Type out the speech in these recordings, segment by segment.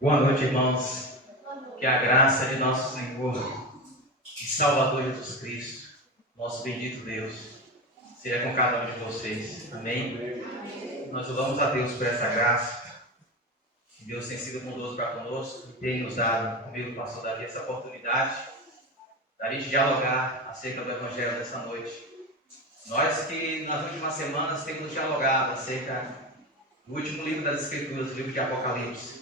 Boa noite, irmãos. Que a graça de nosso Senhor e Salvador Jesus Cristo, nosso bendito Deus, seja com cada um de vocês. Amém? Nós louvamos a Deus por essa graça. Que Deus tem sido bondoso para conosco e tem nos dado, comigo, pastor Davi, essa oportunidade da gente dialogar acerca do Evangelho dessa noite. Nós que nas últimas semanas temos dialogado acerca do último livro das Escrituras, o livro de Apocalipse.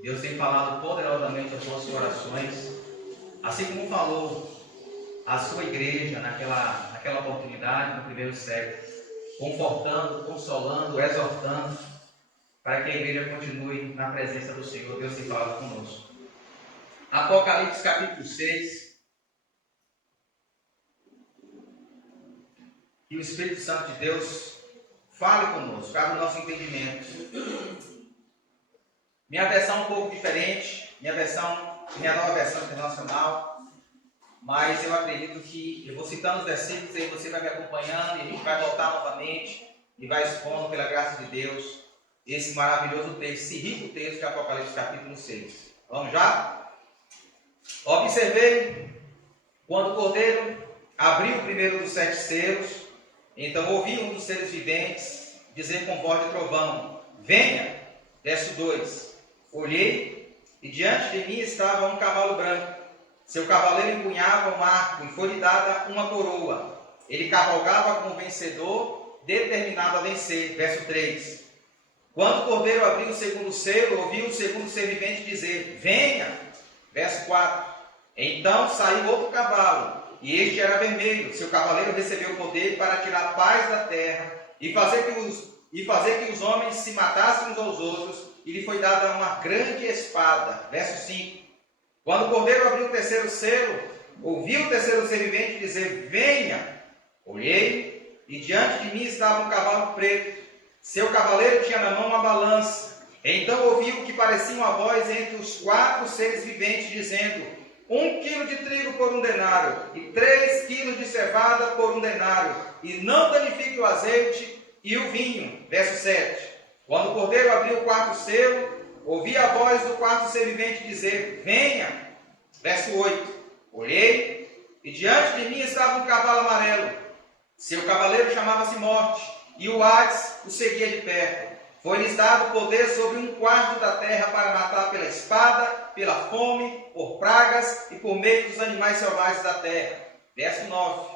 Deus tem falado poderosamente aos nossos corações, assim como falou à sua igreja naquela oportunidade, no primeiro século, confortando, consolando, exortando, para que a igreja continue na presença do Senhor. Deus tem falado conosco. Apocalipse capítulo 6. Que o Espírito Santo de Deus fale conosco, abra o nosso entendimento. Minha versão é um pouco diferente, minha nova versão internacional, mas eu acredito que eu vou citando os versículos e você vai me acompanhando e a gente vai voltar novamente e vai expondo pela graça de Deus esse maravilhoso texto, esse rico texto de Apocalipse capítulo 6. Vamos já? Observei quando o Cordeiro abriu o primeiro dos 7 selos, então ouvi um dos seres viventes dizer com voz de trovão: venha! Verso 2. Olhei, e diante de mim estava um cavalo branco. Seu cavaleiro empunhava um arco, e foi-lhe dada uma coroa. Ele cavalgava como vencedor, determinado a vencer. Verso 3. Quando o Cordeiro abriu o segundo selo, ouvi o segundo ser vivente dizer: venha! Verso 4. Então saiu outro cavalo, e este era vermelho. Seu cavaleiro recebeu o poder para tirar a paz da terra, e fazer que os homens se matassem uns aos outros, e lhe foi dada uma grande espada. Verso 5. Quando o Cordeiro abriu o terceiro selo, ouvi o terceiro ser vivente dizer: venha! Olhei, e diante de mim estava um cavalo preto. Seu cavaleiro tinha na mão uma balança. Então ouvi o que parecia uma voz entre os 4 seres viventes, dizendo: 1 quilo de trigo por 1 denário, e 3 quilos de cevada por 1 denário, e não danifique o azeite e o vinho. Verso 7. Quando o Cordeiro abriu o 4º selo, ouvi a voz do 4º ser vivente dizer: venha! Verso 8. Olhei, e diante de mim estava um cavalo amarelo. Seu cavaleiro chamava-se Morte, e o Hades o seguia de perto. Foi-lhes dado poder sobre 1/4 da terra para matar pela espada, pela fome, por pragas e por meio dos animais selvagens da terra. Verso 9.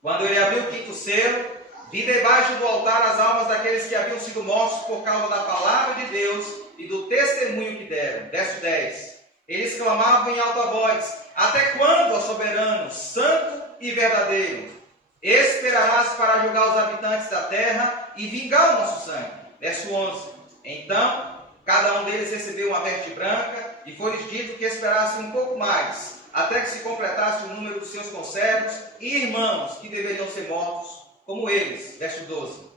Quando ele abriu o 5º selo, vi debaixo do altar as almas daqueles que haviam sido mortos por causa da palavra de Deus e do testemunho que deram. Verso 10. Eles clamavam em alta voz: até quando, ó soberano, santo e verdadeiro, esperarás para julgar os habitantes da terra e vingar o nosso sangue? Verso 11. Então, cada um deles recebeu uma veste branca, e foi-lhes dito que esperassem um pouco mais, até que se completasse o número dos seus conservos e irmãos que deveriam ser mortos, como eles. Verso 12.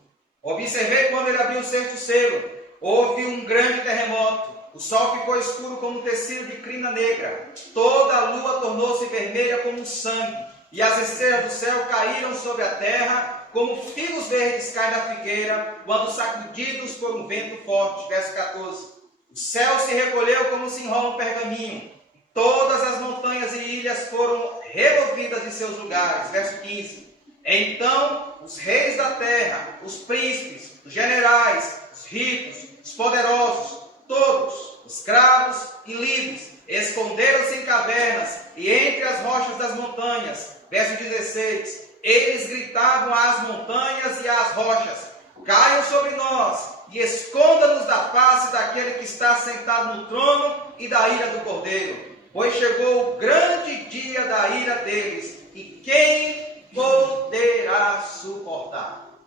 Observei quando ele abriu o 6º selo, houve um grande terremoto. O sol ficou escuro como um tecido de crina negra. Toda a lua tornou-se vermelha como um sangue, e as estrelas do céu caíram sobre a terra, como figos verdes caem da figueira, quando sacudidos por um vento forte. Verso 14. O céu se recolheu como se enrola um pergaminho. Todas as montanhas e ilhas foram removidas de seus lugares. Verso 15. Então os reis da terra, os príncipes, os generais, os ricos, os poderosos, todos, escravos e livres, esconderam-se em cavernas e entre as rochas das montanhas. Verso 16. Eles gritavam às montanhas e às rochas: caiam sobre nós e esconda-nos da face daquele que está sentado no trono e da ira do Cordeiro, pois chegou o grande dia da ira deles, e quem poderá suportar?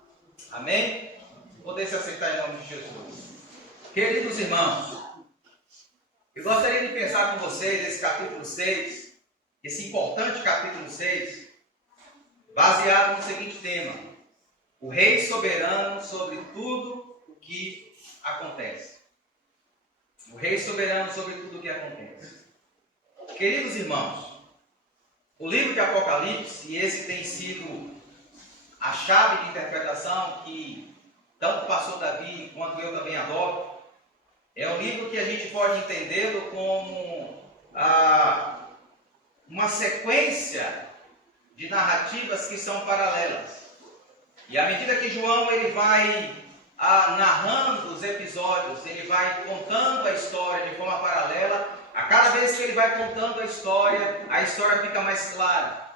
Amém? Poder se aceitar em nome de Jesus. Queridos irmãos, eu gostaria de pensar com vocês esse capítulo 6, esse importante capítulo 6, baseado no seguinte tema: o Rei soberano sobre tudo o que acontece. O Rei soberano sobre tudo o que acontece. Queridos irmãos, o livro de Apocalipse, e esse tem sido a chave de interpretação que tanto o pastor Davi quanto eu também adoto, É um livro que a gente pode entendê-lo como uma sequência de narrativas que são paralelas. E à medida que João ele vai narrando os episódios, ele vai contando a história de forma paralela, a cada vez que ele vai contando a história fica mais clara.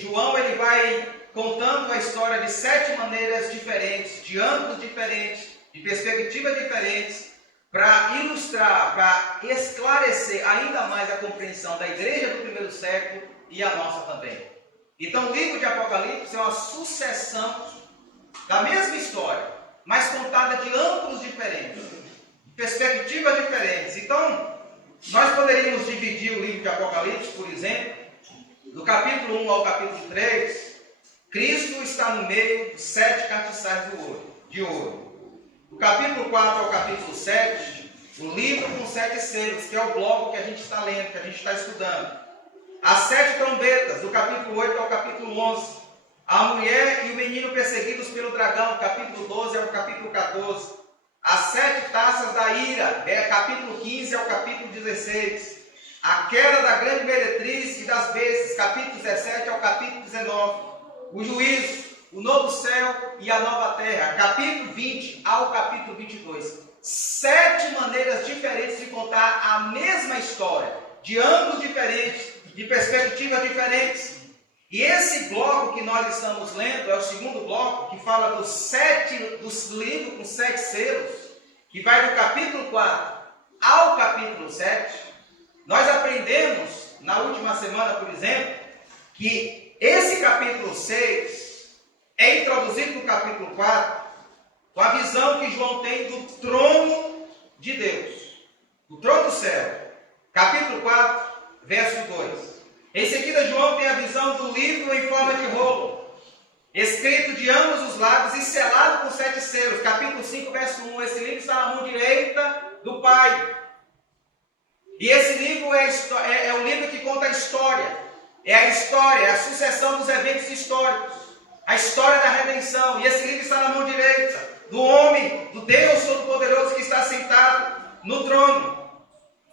João ele vai contando a história de 7 maneiras diferentes, de ângulos diferentes, de perspectivas diferentes, para ilustrar, para esclarecer ainda mais a compreensão da igreja do primeiro século e a nossa também. Então o livro de Apocalipse é uma sucessão da mesma história, mas contada de ângulos diferentes, de perspectivas diferentes. Então, nós poderíamos dividir o livro de Apocalipse, por exemplo, do capítulo 1 ao capítulo 3, Cristo está no meio dos 7 castiçais de ouro. Do capítulo 4 ao capítulo 7, o livro com 7 selos, que é o bloco que a gente está lendo, que a gente está estudando. As 7 trombetas, do capítulo 8 ao capítulo 11. A mulher e o menino perseguidos pelo dragão, capítulo 12 ao capítulo 14. As 7 taças da ira, capítulo 15 ao capítulo 16. A queda da grande meretriz e das bestas, capítulo 17 ao capítulo 19. O juízo, o novo céu e a nova terra, capítulo 20 ao capítulo 22. 7 maneiras diferentes de contar a mesma história, de ângulos diferentes, de perspectivas diferentes. E esse bloco que nós estamos lendo é o segundo bloco, que fala dos livros com 7 selos, que vai do capítulo 4 ao capítulo 7. Nós aprendemos na última semana, por exemplo, que esse capítulo 6 é introduzido no capítulo 4 com a visão que João tem do trono de Deus, do trono do céu. Capítulo 4, verso 2. Em seguida, João tem a visão do livro em forma de rolo, escrito de ambos os lados e selado com 7 selos. Capítulo 5, verso 1. Esse livro está na mão direita do Pai. E esse livro é o livro que conta a história. É a história, é a sucessão dos eventos históricos. A história da redenção. E esse livro está na mão direita do homem, do Deus Todo-Poderoso que está sentado no trono.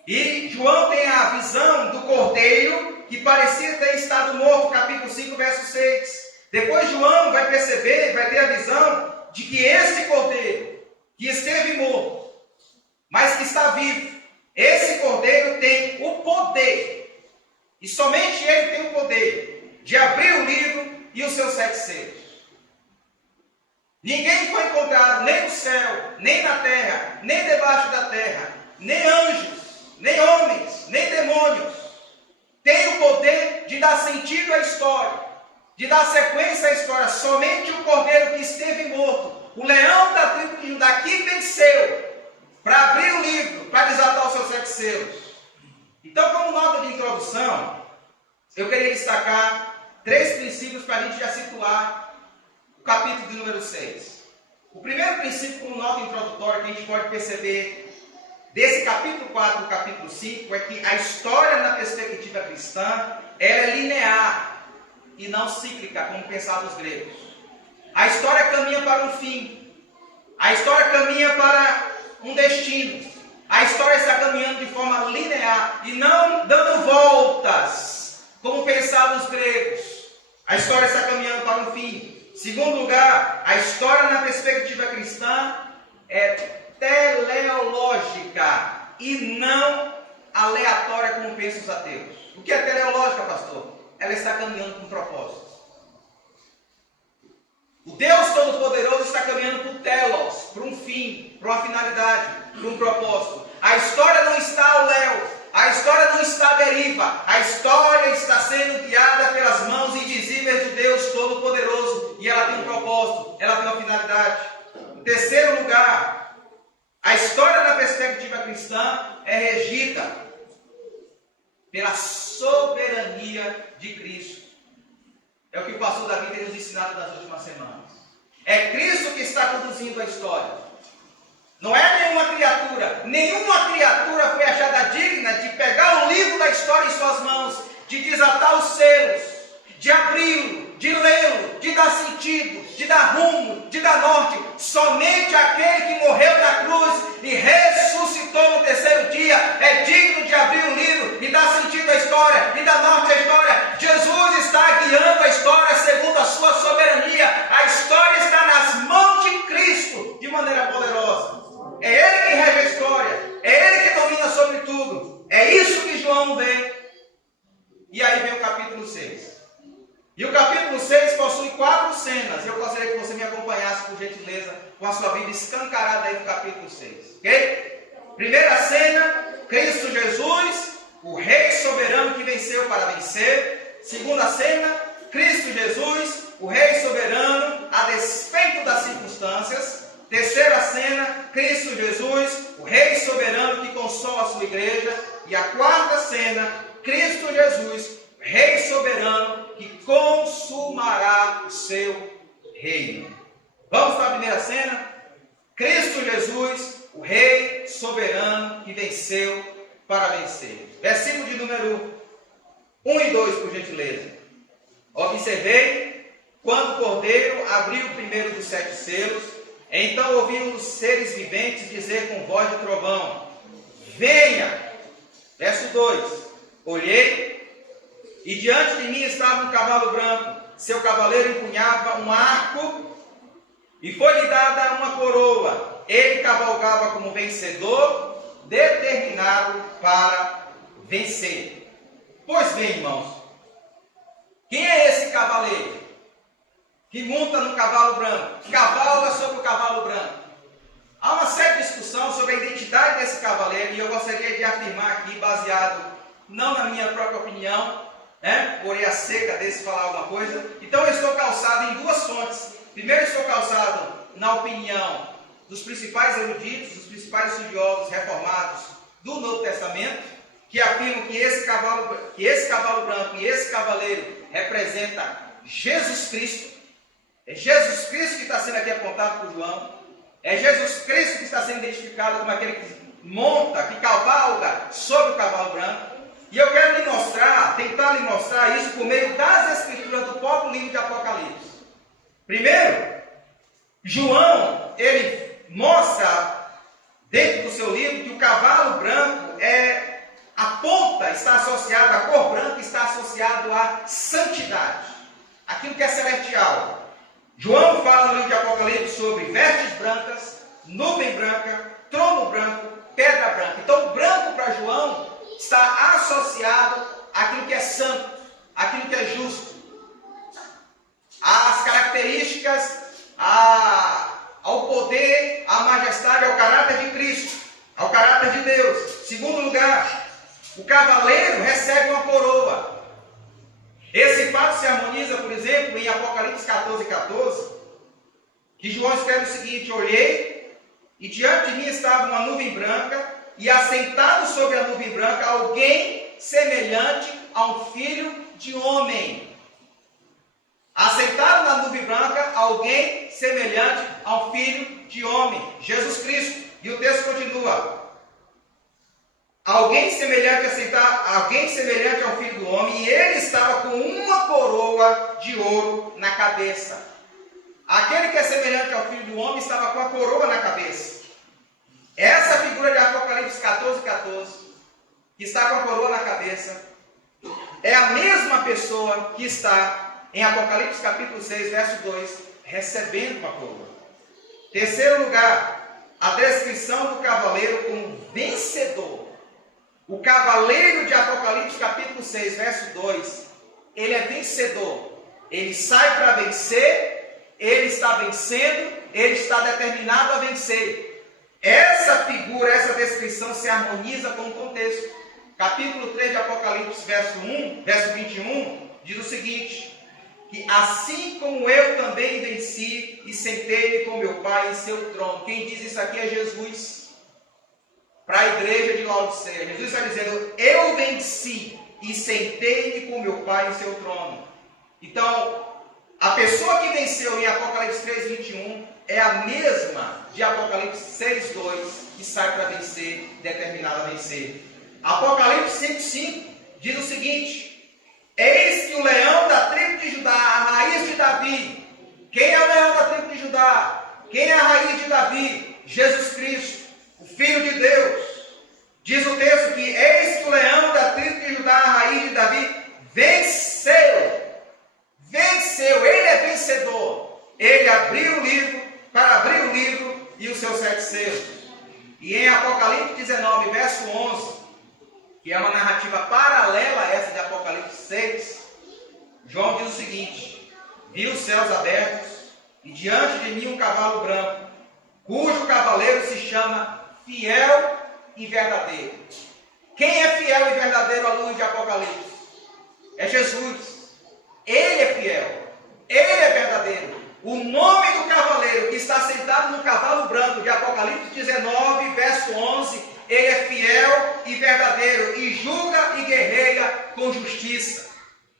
E João tem a visão do cordeiro que parecia ter estado morto, capítulo 5, verso 6. Depois João vai perceber, vai ter a visão de que esse cordeiro, que esteve morto, mas que está vivo, esse cordeiro tem o poder, e somente ele tem o poder, de abrir o livro e os seus 7 selos. Ninguém foi encontrado, nem no céu, nem na terra, nem debaixo da terra, nem anjos, nem homens, nem demônios, tem o poder de dar sentido à história, de dar sequência à história. Somente o cordeiro que esteve morto, o leão da tribo de Judá, que venceu para abrir o livro, para desatar os seus 7 selos. Então, como nota de introdução, eu queria destacar 3 princípios para a gente já situar o capítulo de número 6. O primeiro princípio, como nota introdutória, que a gente pode perceber desse capítulo 4 do capítulo 5, é que a história na perspectiva cristã, ela é linear e não cíclica, como pensavam os gregos. A história caminha para um fim. A história caminha para um destino. A história está caminhando de forma linear e não dando voltas, como pensavam os gregos. A história está caminhando para um fim. Segundo lugar, a história na perspectiva cristã é teleológica e não aleatória, como pensam os ateus. O que é teleológica, pastor? Ela está caminhando com propósitos. O Deus Todo-Poderoso está caminhando para o telos, para um fim, para uma finalidade, para um propósito. A história não está ao léu, a história não está à deriva, a história está sendo guiada pelas mãos invisíveis de Deus Todo-Poderoso e ela tem um propósito, ela tem uma finalidade. Em terceiro lugar, a história da perspectiva cristã é regida pela soberania de Cristo. É o que o pastor Davi tem nos ensinado nas últimas semanas. É Cristo que está conduzindo a história. Não é nenhuma criatura foi achada digna de pegar o livro da história em suas mãos, de desatar os selos, de abri-lo, de lê-lo, de dar sentido, de dar rumo, de dar norte. Somente aquele que morreu na cruz e ressuscitou no terceiro dia é digno de abrir um livro e dar sentido à história, e dar norte à história. Jesus está guiando a história segundo a sua soberania. A história está nas mãos de Cristo de maneira poderosa. É Ele quem rege a história, é Ele que domina sobre tudo. É isso que João vê. E aí vem o capítulo 6. E o capítulo 6 possui 4 cenas. Eu gostaria que você me acompanhasse, por gentileza, com a sua Bíblia escancarada aí no capítulo 6. Ok? Primeira cena, Cristo Jesus, o Rei soberano que venceu para vencer. Segunda cena, Cristo Jesus, o Rei soberano a despeito das circunstâncias. Terceira cena, Cristo Jesus, o Rei soberano que consola a sua igreja. E a quarta cena, Cristo Jesus, Rei soberano que consumará o seu reino. Vamos para a primeira cena? Cristo Jesus, o Rei soberano que venceu para vencer. Versículo de número 1 e 2, por gentileza. Observei quando o Cordeiro abriu o primeiro dos 7 selos, então ouvi os seres viventes dizer com voz de trovão: venha! Verso 2. Olhei, e diante de mim estava um cavalo branco. Seu cavaleiro empunhava um arco, e foi-lhe dada uma coroa. Ele cavalgava como vencedor, determinado para vencer. Pois bem, irmãos, quem é esse cavaleiro que monta no cavalo branco, que cavalga sobre o cavalo branco? Há uma certa discussão sobre a identidade desse cavaleiro, e eu gostaria de afirmar aqui, baseado não na minha própria opinião, porém a seca desse falar alguma coisa. Então eu estou calçado em 2 fontes. Primeiro, estou calçado na opinião dos principais eruditos, dos principais estudiosos reformados do Novo Testamento, que afirmam que esse cavalo branco e esse cavaleiro representa Jesus Cristo. É Jesus Cristo que está sendo aqui apontado por João. É Jesus Cristo que está sendo identificado como aquele que monta, que cavalga sobre o cavalo branco. E eu quero tentar lhe mostrar isso por meio das escrituras do próprio livro de Apocalipse. Primeiro, João, ele mostra dentro do seu livro que o cavalo branco está associado, a cor branca está associado à santidade, aquilo que é celestial. João fala no livro de Apocalipse sobre vestes brancas, nuvem branca, trono branco, pedra branca. Então, o branco para João está associado àquilo que é santo, àquilo que é justo, às características, ao poder, à majestade, ao caráter de Cristo, ao caráter de Deus. Segundo lugar, o cavaleiro recebe uma coroa. Esse fato se harmoniza, por exemplo, em Apocalipse 14:14, que João escreve o seguinte: olhei, e diante de mim estava uma nuvem branca, e assentado sobre a nuvem branca alguém semelhante a um filho de homem. Assentado na nuvem branca, alguém semelhante a um filho de homem, Jesus Cristo. E o texto continua: alguém semelhante ao filho do homem, e ele estava com uma coroa de ouro na cabeça. Aquele que é semelhante ao filho do homem estava com a coroa na cabeça. Essa figura de Apocalipse 14:14, que está com a coroa na cabeça, é a mesma pessoa que está em Apocalipse capítulo 6, verso 2, recebendo uma coroa. Terceiro lugar, a descrição do cavaleiro como vencedor. O cavaleiro de Apocalipse capítulo 6, verso 2, ele é vencedor. Ele sai para vencer, ele está vencendo, ele está determinado a vencer. Essa figura, essa descrição se harmoniza com o contexto. Capítulo 3 de Apocalipse, verso 21, diz o seguinte: que assim como eu também venci e sentei-me com meu Pai em seu trono. Quem diz isso aqui é Jesus, para a igreja de Laodiceia. Jesus está dizendo: eu venci e sentei-me com meu Pai em seu trono. Então, a pessoa que venceu em Apocalipse 3:21 é a mesma de Apocalipse 6:2, que sai para vencer, determinada a vencer. Apocalipse 5:5 diz o seguinte: eis que o leão da tribo de Judá, a raiz de Davi, Davi, Jesus Cristo, o Filho de Deus. Diz o texto que eis que o leão da tribo de Judá, a raiz de Davi, venceu. Venceu, ele é vencedor. Ele abriu o livro, para abrir o livro e os seus 7 selos. E em Apocalipse 19, verso 11, que é uma narrativa paralela a essa de Apocalipse 6, João diz o seguinte: vi os céus abertos e diante de mim um cavalo branco, cujo cavaleiro se chama Fiel e Verdadeiro. Quem é fiel e verdadeiro à luz de Apocalipse? É Jesus. Ele é fiel, ele é verdadeiro. O nome do cavaleiro que está sentado no cavalo branco de Apocalipse 19, verso 11, ele é fiel e verdadeiro e julga e guerreia com justiça.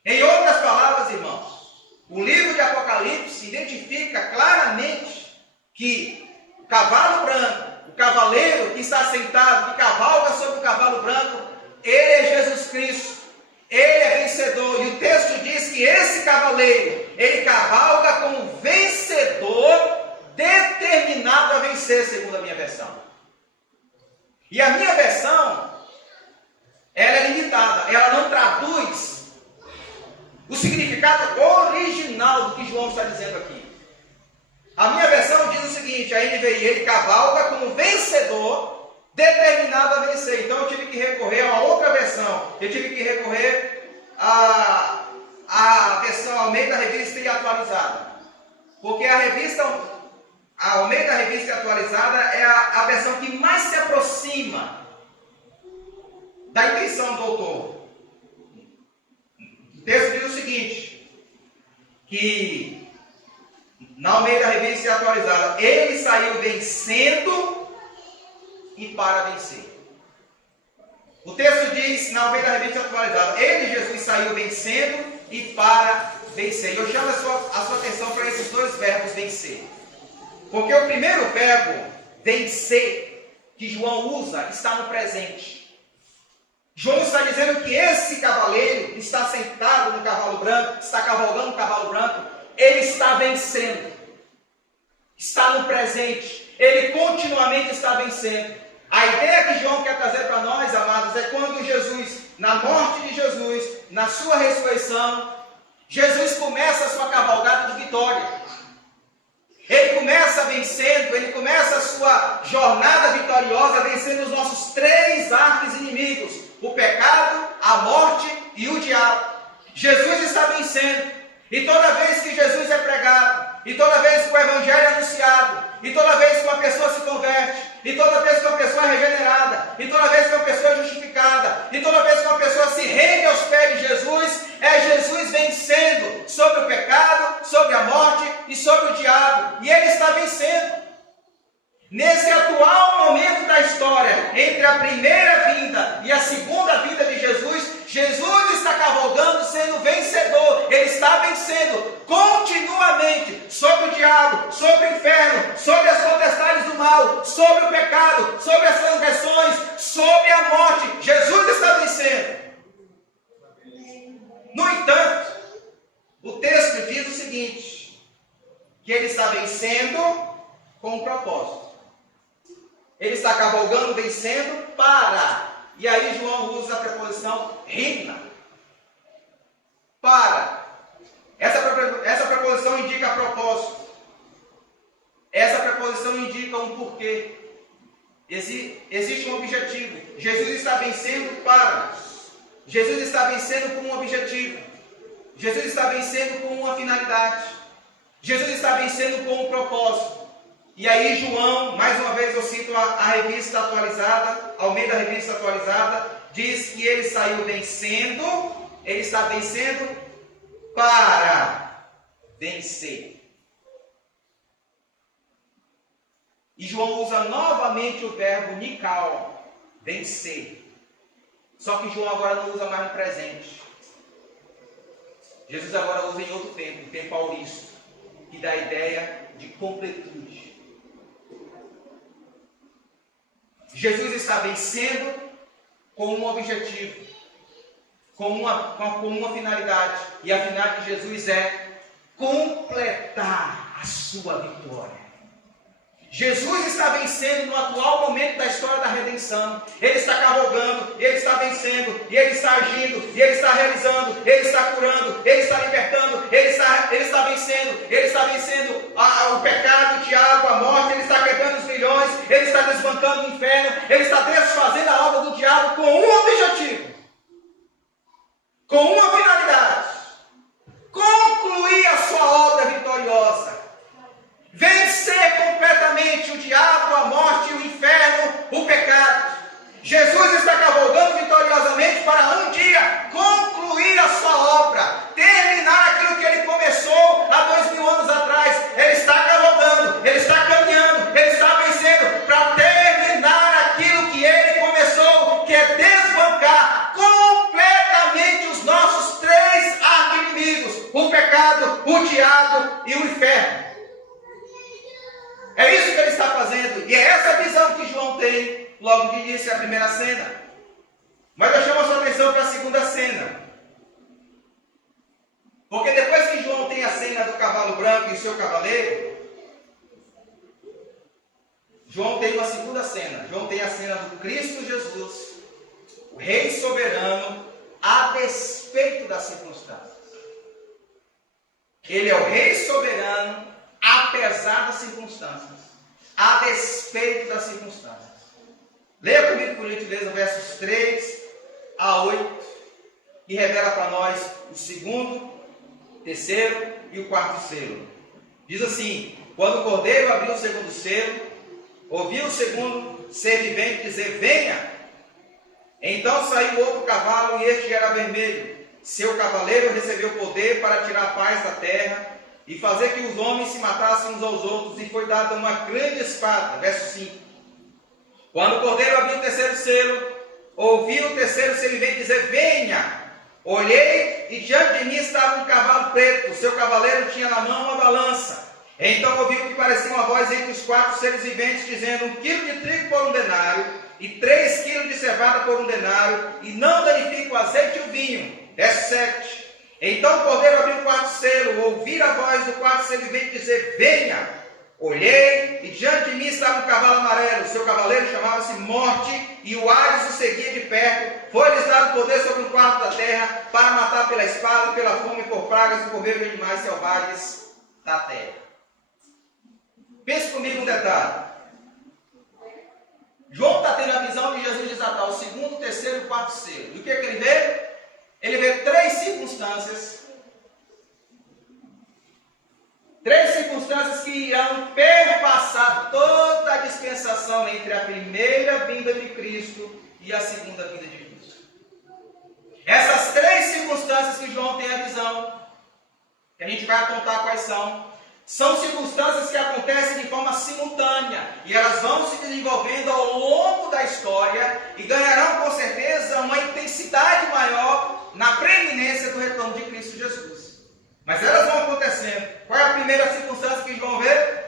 Em outras palavras, irmãos, o livro de Apocalipse identifica claramente que o cavalo branco, o cavaleiro que está sentado, que cavalga sobre o cavalo branco, ele é Jesus Cristo. Ele é vencedor, e o texto diz que esse cavaleiro, ele cavalga como vencedor, determinado a vencer, segundo a minha versão. E a minha versão, ela é limitada, ela não traduz o significado original do que João está dizendo aqui. A minha versão diz o seguinte, a NVI, ele cavalga como vencedor, determinado a vencer. Então eu tive que recorrer a uma outra versão. Eu tive que recorrer à versão Almeida Revista e Atualizada. Porque a Almeida Revista e Atualizada é a versão que mais se aproxima da intenção do autor. O texto diz o seguinte, que na Almeida Revista e Atualizada, ele saiu vencendo e para vencer. O texto diz, na Almeida Revista Atualizada, ele, Jesus, saiu vencendo e para vencer. E eu chamo a sua atenção para esses dois verbos, vencer. Porque o primeiro verbo, vencer, que João usa, está no presente. João está dizendo que esse cavaleiro que está sentado no cavalo branco, que está cavalgando o cavalo branco, ele está vencendo. Está no presente. Ele continuamente está vencendo. A ideia que João quer trazer para nós, amados, é quando Jesus, na morte de Jesus, na sua ressurreição, Jesus começa a sua cavalgada de vitória. Ele começa vencendo, ele começa a sua jornada vitoriosa, vencendo os nossos 3 arqui-inimigos: o pecado, a morte e o diabo. Jesus está vencendo. E toda vez que Jesus é pregado, e toda vez que o Evangelho é anunciado, e toda vez que uma pessoa se converte, e toda vez que uma pessoa é regenerada, e toda vez que uma pessoa é justificada, e toda vez que uma pessoa se rende aos pés de Jesus, é Jesus vencendo sobre o pecado, sobre a morte e sobre o diabo. E ele está vencendo. Nesse atual momento da história, entre a primeira vinda e a segunda vinda de Jesus, Jesus está cavalgando sendo vencedor. Ele está vencendo continuamente sobre o diabo, sobre o inferno, sobre as potestades do mal, sobre o pecado, sobre as transgressões, sobre a morte. Jesus está vencendo. No entanto, o texto diz o seguinte, que ele está vencendo com um propósito. Ele está cavalgando, vencendo para. E aí João usa a preposição rina. Para. Essa preposição indica propósito. Essa preposição indica um porquê. Existe um objetivo. Jesus está vencendo para. Jesus está vencendo com um objetivo. Jesus está vencendo com uma finalidade. Jesus está vencendo com um propósito. E aí João, mais uma vez eu cito a revista atualizada, Almeida Revista Atualizada, diz que ele saiu vencendo, ele está vencendo para vencer. E João usa novamente o verbo nikao, vencer. Só que João agora não usa mais no presente. Jesus agora usa em outro tempo, o tempo auristo, que dá a ideia de completude. Jesus está vencendo com um objetivo, com uma finalidade. E a finalidade de Jesus é completar a sua vitória. Jesus está vencendo no atual momento da história da redenção. Ele está cavalgando, Ele está vencendo, e Ele está agindo, e Ele está realizando, Ele está curando, Ele está libertando, Ele está vencendo o pecado, o diabo, a morte, Ele está quebrando os milhões, Ele está desbancando o inferno, Ele está desfazendo a obra do diabo com um objetivo, com uma finalidade: concluir a sua obra vitoriosa. Vencer completamente o diabo, a morte, o inferno, o pecado. Jesus está cavalgando vitoriosamente para um dia concluir a sua obra, terminar aquilo que Ele começou há 2000 anos atrás. Ele está cavalgando, Ele está caminhando, Ele está vencendo para terminar aquilo que Ele começou, que é desbancar completamente os nossos três arqui-inimigos: o pecado, o diabo e o inferno. É isso que Ele está fazendo, e é essa visão que João tem logo de início, a primeira cena. Mas eu chamo a sua atenção para a segunda cena, porque depois que João tem a cena do cavalo branco e o seu cavaleiro, João tem uma segunda cena. João tem a cena do Cristo Jesus, o Rei soberano, a despeito das circunstâncias. Ele é o Rei soberano apesar das circunstâncias, a despeito das circunstâncias. Leia comigo, por gentileza, versos 3 a 8, que revela para nós o segundo, terceiro e o quarto selo. Diz assim: quando o cordeiro abriu o segundo selo, ouviu o segundo ser vivente dizer: venha. Então saiu outro cavalo, e este era vermelho. Seu cavaleiro recebeu poder para tirar a paz da terra e fazer que os homens se matassem uns aos outros, e foi dada uma grande espada. Verso 5. Quando o cordeiro abriu o terceiro selo, ouvi o terceiro ser vivente dizer: venha. Olhei, e diante de mim estava um cavalo preto. O seu cavaleiro tinha na mão uma balança. Então ouvi o que parecia uma voz entre os quatro seres viventes, dizendo: 1 quilo de trigo por 1 denário, e 3 quilos de cevada por 1 denário, e não danifica o azeite e o vinho. Verso 7. Então o cordeiro abriu o quarto selo, ouvi a voz do quarto ser vivente dizer: venha. Olhei, e diante de mim estava um cavalo amarelo. Seu cavaleiro chamava-se Morte, e o Hades o seguia de perto. Foi-lhes dado poder sobre um quarto da terra, para matar pela espada, pela fome, por pragas e por meio de animais selvagens da terra. Pense comigo um detalhe. João está tendo a visão de Jesus desatar o segundo, terceiro e quarto selo. E o que ele vê? Ele vê três circunstâncias que irão perpassar toda a dispensação entre a primeira vinda de Cristo e a segunda vinda de Cristo. Essas três circunstâncias que João tem a visão, que a gente vai apontar quais são circunstâncias que acontecem de forma simultânea, e elas vão se desenvolvendo ao longo da história e ganharão com certeza uma intensidade maior na preeminência do retorno de Cristo Jesus. Mas elas vão acontecendo. Qual é a primeira circunstância que João vê?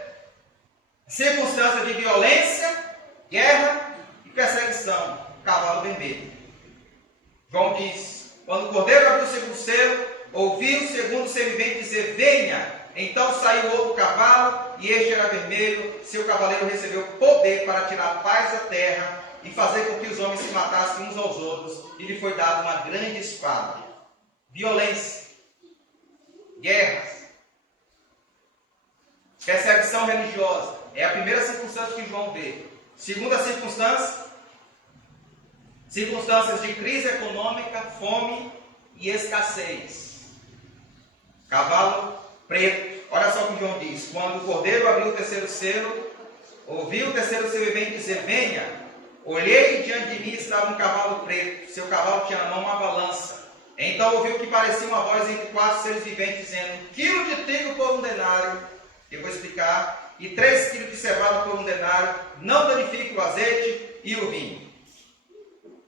Circunstância de violência, guerra e perseguição. Cavalo vermelho. João diz: quando o cordeiro abriu o segundo selo, ouvi o segundo ser vivente dizer: venha. Então saiu outro cavalo, e este era vermelho. Seu cavaleiro recebeu poder para tirar a paz da terra e fazer com que os homens se matassem uns aos outros, e lhe foi dada uma grande espada. Violência, guerras, perseguição religiosa. É a primeira circunstância que João vê. Segunda circunstância, circunstâncias de crise econômica, fome e escassez. Cavalo preto. Olha só o que João diz: quando o cordeiro abriu o terceiro selo, ouvi o terceiro ser vivente dizer: venha. Olhei, e diante de mim estava um cavalo preto. Seu cavalo tinha na mão uma balança. Então ouvi o que parecia uma voz entre quatro seres viventes dizendo: 1 quilo de trigo por 1 denário, eu vou explicar, e 3 quilos de cevada por 1 denário, não danifique o azeite e o vinho.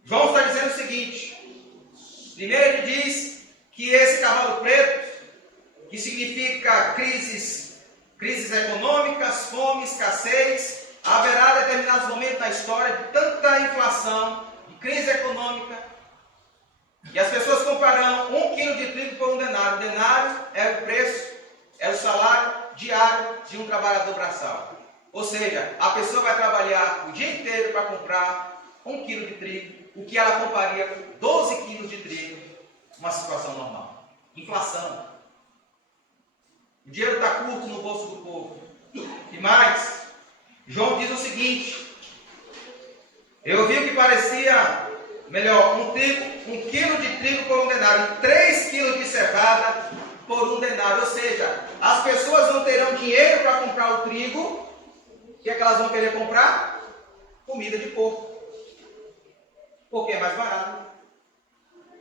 João está dizendo o seguinte: primeiro ele diz que esse cavalo preto, que significa crises econômicas, fome, escassez, haverá determinados momentos na história de tanta inflação, de crise econômica, e as pessoas compararão 1 quilo de trigo por 1 denário. O denário é o preço, é o salário diário de um trabalhador braçal. Ou seja, a pessoa vai trabalhar o dia inteiro para comprar 1 quilo de trigo, o que ela compraria com 12 quilos de trigo, uma situação normal. Inflação. O dinheiro está curto no bolso do povo. E mais, João diz o seguinte: eu vi o que parecia, melhor, 1 quilo de trigo por 1 denário, 3 quilos de cevada por 1 denário. Ou seja, as pessoas não terão dinheiro para comprar o trigo. O que é que elas vão querer comprar? Comida de porco. Porque é mais barato.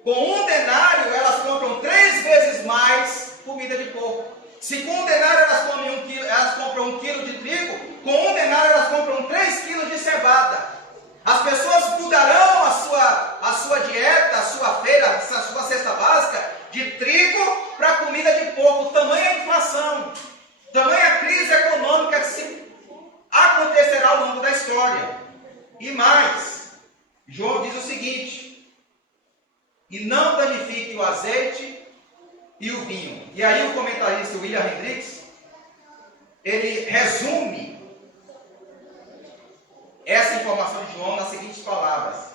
Com 1 denário, elas compram 3 vezes mais comida de porco. Se com 1 denário elas compram 1 quilo de trigo, com 1 denário elas compram 3 quilos de cevada. As pessoas mudarão a sua dieta, a sua feira, a sua cesta básica de trigo para comida de porco. Tamanha inflação, tamanha crise econômica que acontecerá ao longo da história. E mais, João diz o seguinte: e não danifique o azeite e o vinho. E aí o comentarista William Hendricks, ele resume essa informação de João nas seguintes palavras: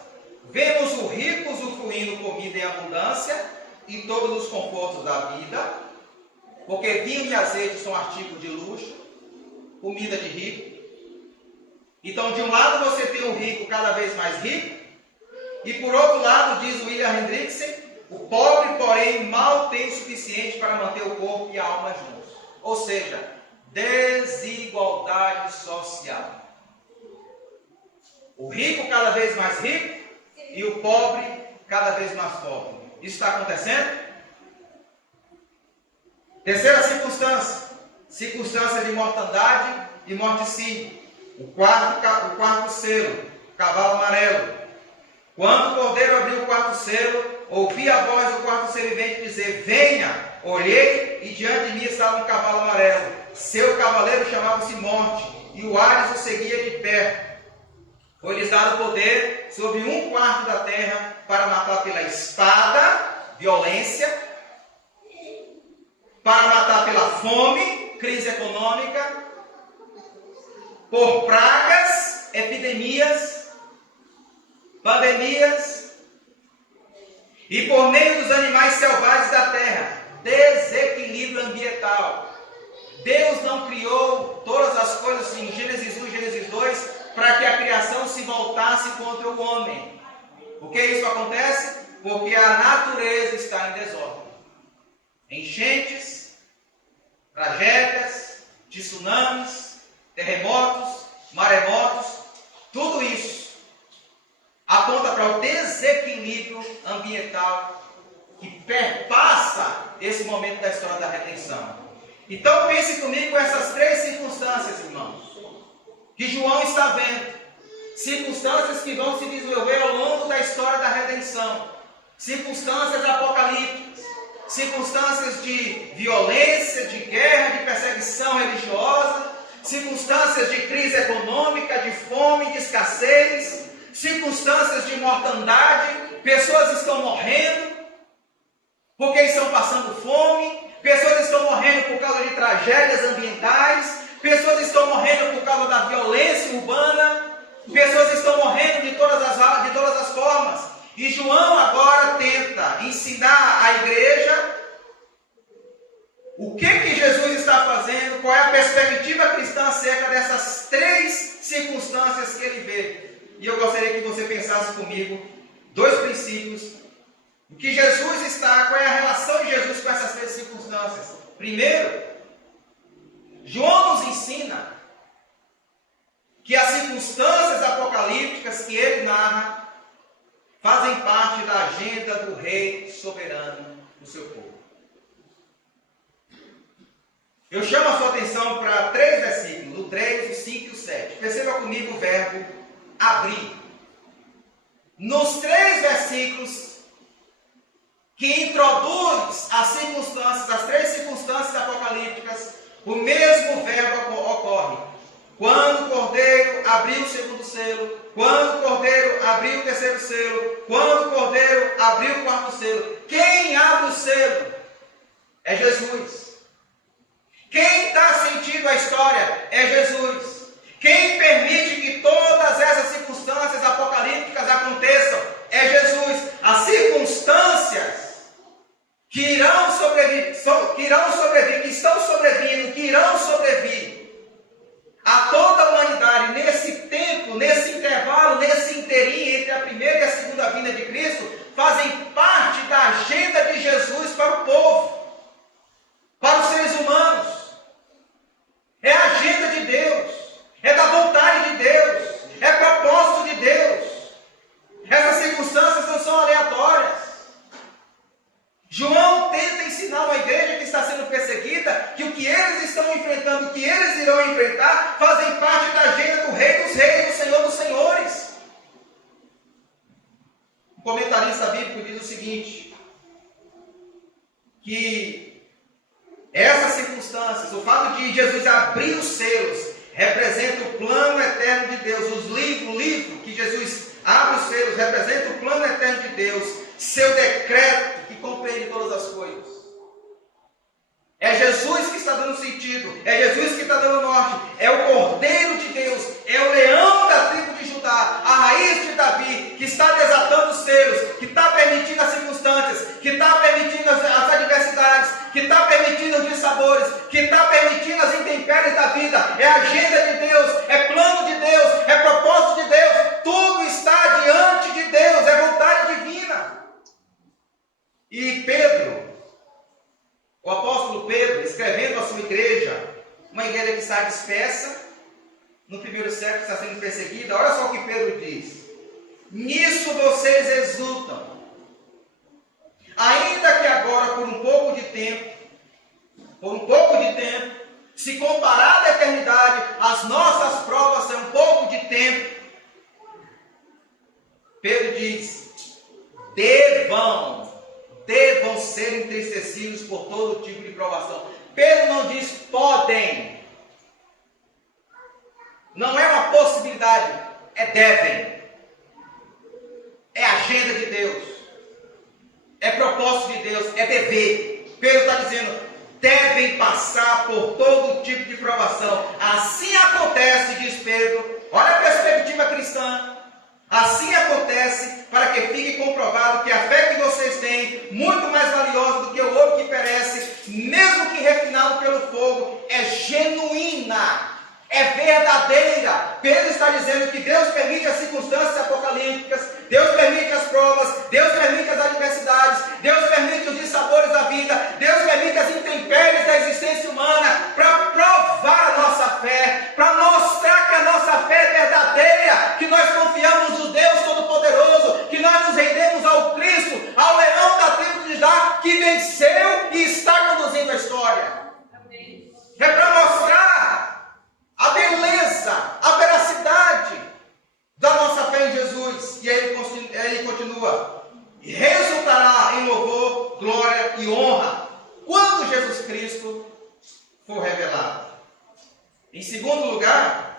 vemos o rico usufruindo comida em abundância e todos os confortos da vida, porque vinho e azeite são artigos de luxo, comida de rico. Então, de um lado você tem o rico cada vez mais rico, e por outro lado, diz William Hendrickson, o pobre, porém, mal tem o suficiente para manter o corpo e a alma juntos. Ou seja, desigualdade social. O rico cada vez mais rico e o pobre cada vez mais pobre. Isso está acontecendo? Terceira circunstância, circunstância de mortandade e morticínio. O quarto selo, cavalo amarelo. Quando o cordeiro abriu o quarto selo, ouvi a voz do quarto selo vivente dizer: venha. Olhei e diante de mim estava um cavalo amarelo. Seu cavaleiro chamava-se Morte, e o Ares o seguia de perto. Foi-lhes dado poder sobre 1/4 da terra para matar pela espada, violência, para matar pela fome, crise econômica, por pragas, epidemias, pandemias, e por meio dos animais selvagens da terra, desequilíbrio ambiental. Deus não criou todas as coisas em Gênesis 1 e Gênesis 2 para que a criação se voltasse contra o homem. Por que isso acontece? Porque a natureza está em desordem. Enchentes, tragédias, tsunamis, terremotos, maremotos, tudo isso aponta para o desequilíbrio ambiental que perpassa esse momento da história da redenção. Então pense comigo essas 3 circunstâncias, irmãos, que João está vendo. Circunstâncias que vão se desenvolver ao longo da história da redenção. Circunstâncias apocalípticas. Circunstâncias de violência, de guerra, de perseguição religiosa. Circunstâncias de crise econômica, de fome, de escassez. Circunstâncias de mortandade. Pessoas estão morrendo porque estão passando fome. Pessoas estão morrendo por causa de tragédias ambientais. Pessoas estão morrendo por causa da violência urbana. Pessoas estão morrendo de todas as formas. E João agora tenta ensinar à igreja o que Jesus está fazendo, qual é a perspectiva cristã acerca dessas 3 circunstâncias que ele vê. E eu gostaria que você pensasse comigo 2 princípios. O que Jesus está, qual é a relação de Jesus com essas 3 circunstâncias? Primeiro, João nos ensina que as circunstâncias apocalípticas que ele narra fazem parte da agenda do rei soberano do seu povo. Eu chamo a sua atenção para 3 versículos, o 3, o 5 e o 7. Perceba comigo o verbo abrir. Nos 3 versículos que introduz as circunstâncias, as 3 circunstâncias apocalípticas, o mesmo verbo ocorre. Quando o cordeiro abriu o 2º selo, quando o cordeiro abriu o 3º selo, quando o cordeiro abriu o 4º selo. Quem abre o selo? É Jesus. Quem dá sentido à história? É Jesus. que estão sobrevivendo, que irão sobrevir a toda a humanidade nesse tempo, nesse intervalo, nesse inteirinho entre a primeira e a segunda vinda de Cristo, fazem parte da agenda de Jesus para o povo, para os seres humanos. É a agenda de Deus, é da vontade de Deus, é propósito de Deus. Essas circunstâncias não são aleatórias. João tenta ensinar uma igreja que está sendo perseguida que o que eles estão enfrentando, o que eles irão enfrentar, fazem parte da agenda do Rei dos Reis, do Senhor dos Senhores. Um comentarista bíblico diz o seguinte, que essas circunstâncias, o fato de Jesus abrir os selos, representa o plano eterno de Deus. O livro que Jesus abre os selos representa o plano eterno de Deus, seu decreto que compreende todas as coisas. É Jesus que está dando sentido, é Jesus que está dando norte, é o Cordeiro de Deus, é o leão da tribo de Judá, a raiz de Davi, que está desatando os selos, que está permitindo as circunstâncias, que está permitindo as adversidades, que está permitindo os dissabores, que está permitindo as intempéries da vida. É agenda de Deus, é plano de Deus, é propósito de Deus, tudo está diante de Deus, é vontade divina. E Pedro, o apóstolo Pedro, escrevendo à sua igreja, uma igreja que está dispersa, no primeiro século está sendo perseguida, olha só o que Pedro diz: nisso vocês exultam, ainda que agora por um pouco de tempo, se comparado à eternidade, as nossas provas são um pouco de tempo. Pedro diz: devam ser entristecidos por todo tipo de provação. Pedro não diz podem. Não é uma possibilidade, é devem. É agenda de Deus. É propósito de Deus, é dever. Pedro está dizendo, devem passar por todo tipo de provação. Assim acontece, diz Pedro, olha a perspectiva cristã. Assim acontece para que fique comprovado que a fé que vocês têm, muito mais valiosa do que o ouro que perece, mesmo que refinado pelo fogo, é genuína, é verdadeira. Pedro está dizendo que Deus permite as circunstâncias apocalípticas, Deus permite as provas, Deus permite as adversidades, Deus permite os dissabores da vida, Deus permite as intempéries da existência humana para provar a nossa fé, para mostrar que a nossa fé é verdadeira, que nós confiamos no Deus Todo-Poderoso, que nós nos rendemos ao Cristo, ao leão da tribo de Judá, que venceu e está conduzindo a história. É para mostrar a beleza, a veracidade da nossa fé em Jesus. E aí ele continua: resultará em louvor, glória e honra quando Jesus Cristo for revelado. Em segundo lugar,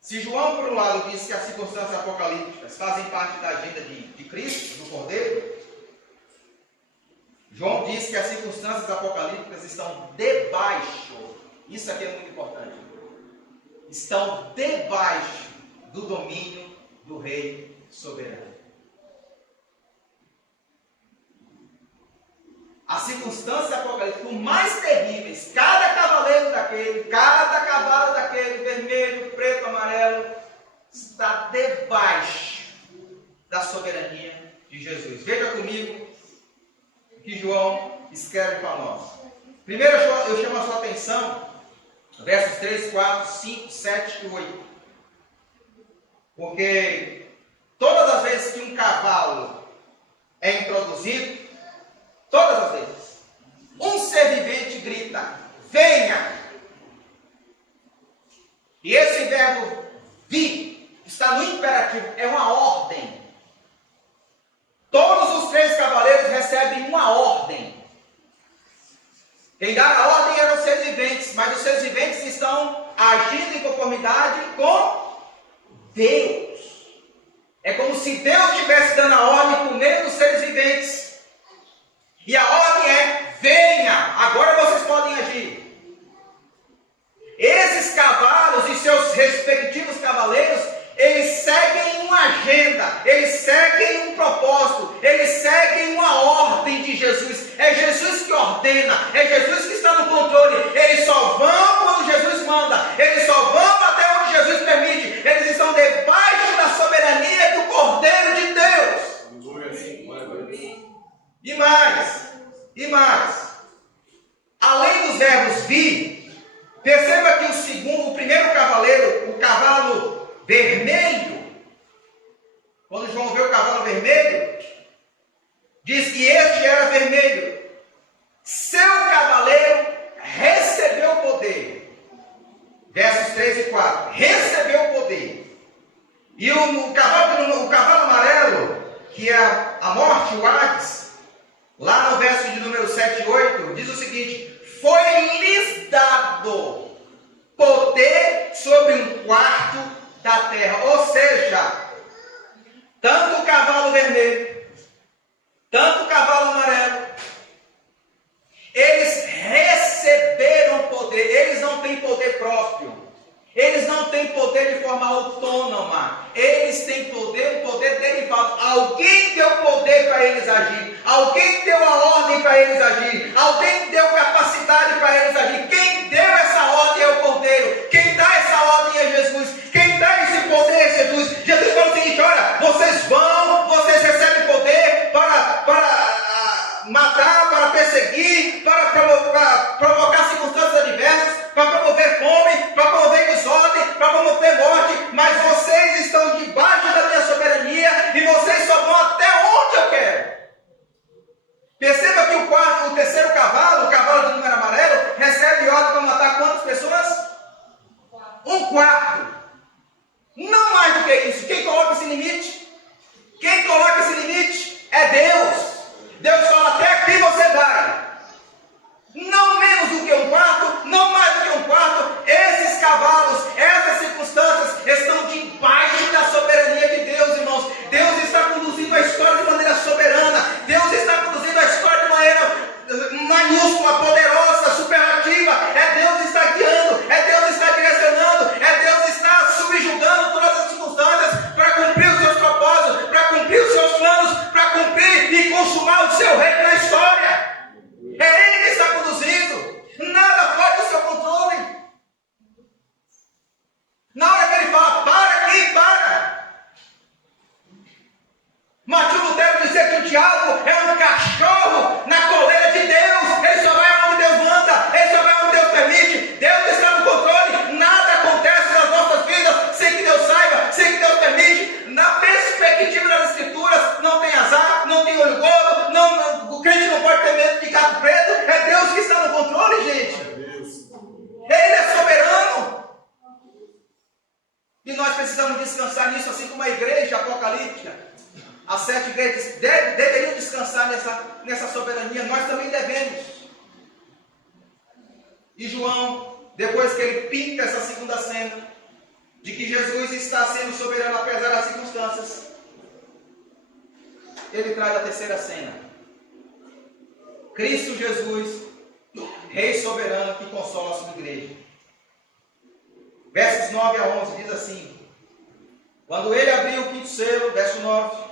se João, por um lado, diz que as circunstâncias apocalípticas fazem parte da agenda de Cristo, do Cordeiro, João diz que as circunstâncias apocalípticas estão debaixo, isso aqui é muito importante, estão debaixo do domínio do Rei soberano. As circunstâncias apocalípticas, por mais terríveis, cada cavaleiro daquele, cada cavalo daquele, vermelho, preto, amarelo, está debaixo da soberania de Jesus. Veja comigo o que João escreve para nós. Primeiro eu chamo a sua atenção, versos 3, 4, 5, 7 e 8. Porque todas as vezes que um cavalo é introduzido, todas as vezes, um ser vivente grita, venha! E esse verbo vir está no imperativo, é uma ordem. Todos os 3 cavaleiros recebem uma ordem. Quem dá a ordem eram os seres viventes, mas os seres viventes estão agindo em conformidade com Deus. É como se Deus estivesse dando a ordem por meio dos seres viventes. E a ordem é, venha, agora vocês podem agir. Esses cavalos e seus respectivos cavaleiros, eles seguem uma agenda, eles seguem um propósito, eles seguem uma ordem de Jesus. É Jesus que ordena, é Jesus que está no controle. Eles só vão quando Jesus manda, eles só vão até onde Jesus permite. Eles estão debaixo da soberania do Cordeiro de Deus. E mais, além dos verbos vir, perceba que o primeiro cavaleiro, o cavalo vermelho, quando João vê o cavalo vermelho, diz que este era vermelho. Seu cavaleiro recebeu poder. Versos 3 e 4. Recebeu poder. E o cavalo amarelo, que é a morte, o Hades, lá no verso de número 7 e 8, diz o seguinte: foi-lhes dado poder sobre um quarto da terra. Ou seja, tanto o cavalo vermelho, tanto o cavalo amarelo, eles receberam poder. Eles não têm poder próprio. Eles não têm poder de forma autônoma. Eles têm poder, um poder derivado. Alguém deu poder para eles agir. Alguém deu a ordem para eles agir. Alguém deu capacidade para eles agir. Quem deu essa ordem é o Cordeiro. Quem dá essa ordem é Jesus. Quem dá esse poder é Jesus. Jesus falou o seguinte: olha, vocês recebem poder para matar, para perseguir, para provocar circunstâncias adversas, para promover fome, para promover desordem, para promover morte, mas vocês estão debaixo da minha soberania e vocês só vão até onde eu quero. Perceba que o terceiro cavalo, o cavalo de número amarelo, recebe ordem para matar quantas pessoas? Um quarto. Não mais do que isso. Quem coloca esse limite? Quem coloca esse limite é Deus. Deus fala: até aqui você vai. Não menos do que um quarto, não mais do que um quarto. Esses cavalos, essas circunstâncias estão debaixo da soberania de Deus, irmãos. Deus está conduzindo a história de maneira soberana. Deus está conduzindo a história de maneira maiúscula, poderosa, superlativa. É Deus que está guiando, é Deus que está direcionando, é Deus que está subjugando todas as circunstâncias para cumprir os seus propósitos, para cumprir os seus planos, para cumprir e consumar o seu reino na história. É Ele que está conduzindo. Nada foge do seu controle. Na hora que Ele fala: para aqui, para. Martinho Lutero dizia que o diabo é um cachorro na coleira de Deus. Ele só vai onde Deus manda, ele só vai onde Deus permite. Deus está no controle. Nada acontece nas nossas vidas sem que Deus saiba, sem que Deus permite. Na perspectiva das Escrituras, não tem azar, não tem olho gordo, o crente não pode ter medo de gato preto. É Deus que está no controle, gente. Ele é soberano. E nós precisamos descansar nisso, assim como a igreja apocalíptica. As 7 igrejas deveriam descansar nessa soberania. Nós também devemos. E João, depois que ele pinta essa segunda cena, de que Jesus está sendo soberano apesar das circunstâncias, ele traz a terceira cena. Cristo Jesus, Rei soberano que consola a sua igreja. Versos 9 a 11 diz assim: quando ele abriu o quinto selo, verso 9,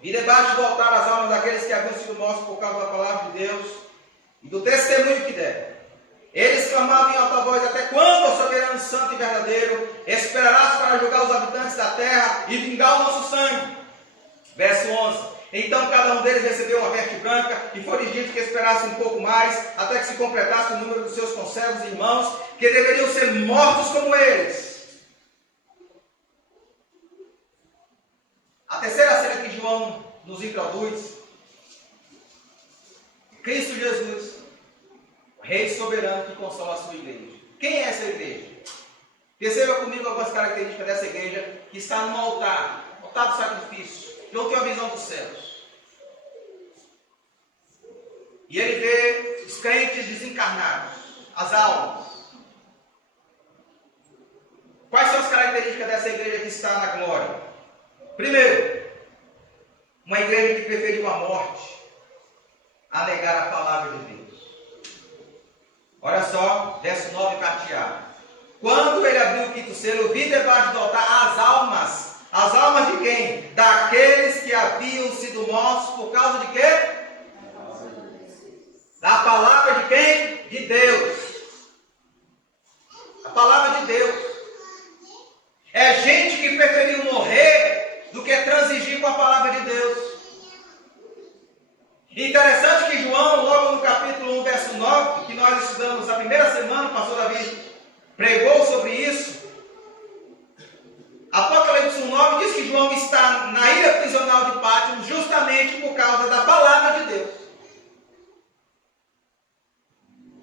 vi debaixo do altar as almas daqueles que haviam sido mortos por causa da palavra de Deus e do testemunho que deram. Eles clamavam em alta voz: até quando, ó soberano santo e verdadeiro, esperarás para julgar os habitantes da terra e vingar o nosso sangue? Verso 11: então cada um deles recebeu uma veste branca, e foi-lhes dito que esperassem um pouco mais, até que se completasse o número dos seus conservos e irmãos, que deveriam ser mortos como eles. A terceira cena que João nos introduz: Cristo Jesus, o Rei soberano que consola a sua igreja. Quem é essa igreja? Perceba comigo algumas características dessa igreja que está no altar do sacrifício. João tem uma visão dos céus. E ele vê os crentes desencarnados, as almas. Quais são as características dessa igreja que está na glória? Primeiro, uma igreja que preferiu a morte a negar a palavra de Deus. Olha só, verso 9 carteado. Quando ele abriu o quinto selo, vi debaixo do altar as almas As almas de quem? Daqueles que haviam sido mortos por causa de quê? Da palavra de quem? De Deus. A palavra de Deus. É gente que preferiu morrer do que transigir com a palavra de Deus. Interessante que João, logo no capítulo 1, verso 9, que nós estudamos na primeira semana, o pastor Davi pregou sobre isso. Apocalipse 1:9 diz que João está na ilha prisional de Patmos justamente por causa da palavra de Deus.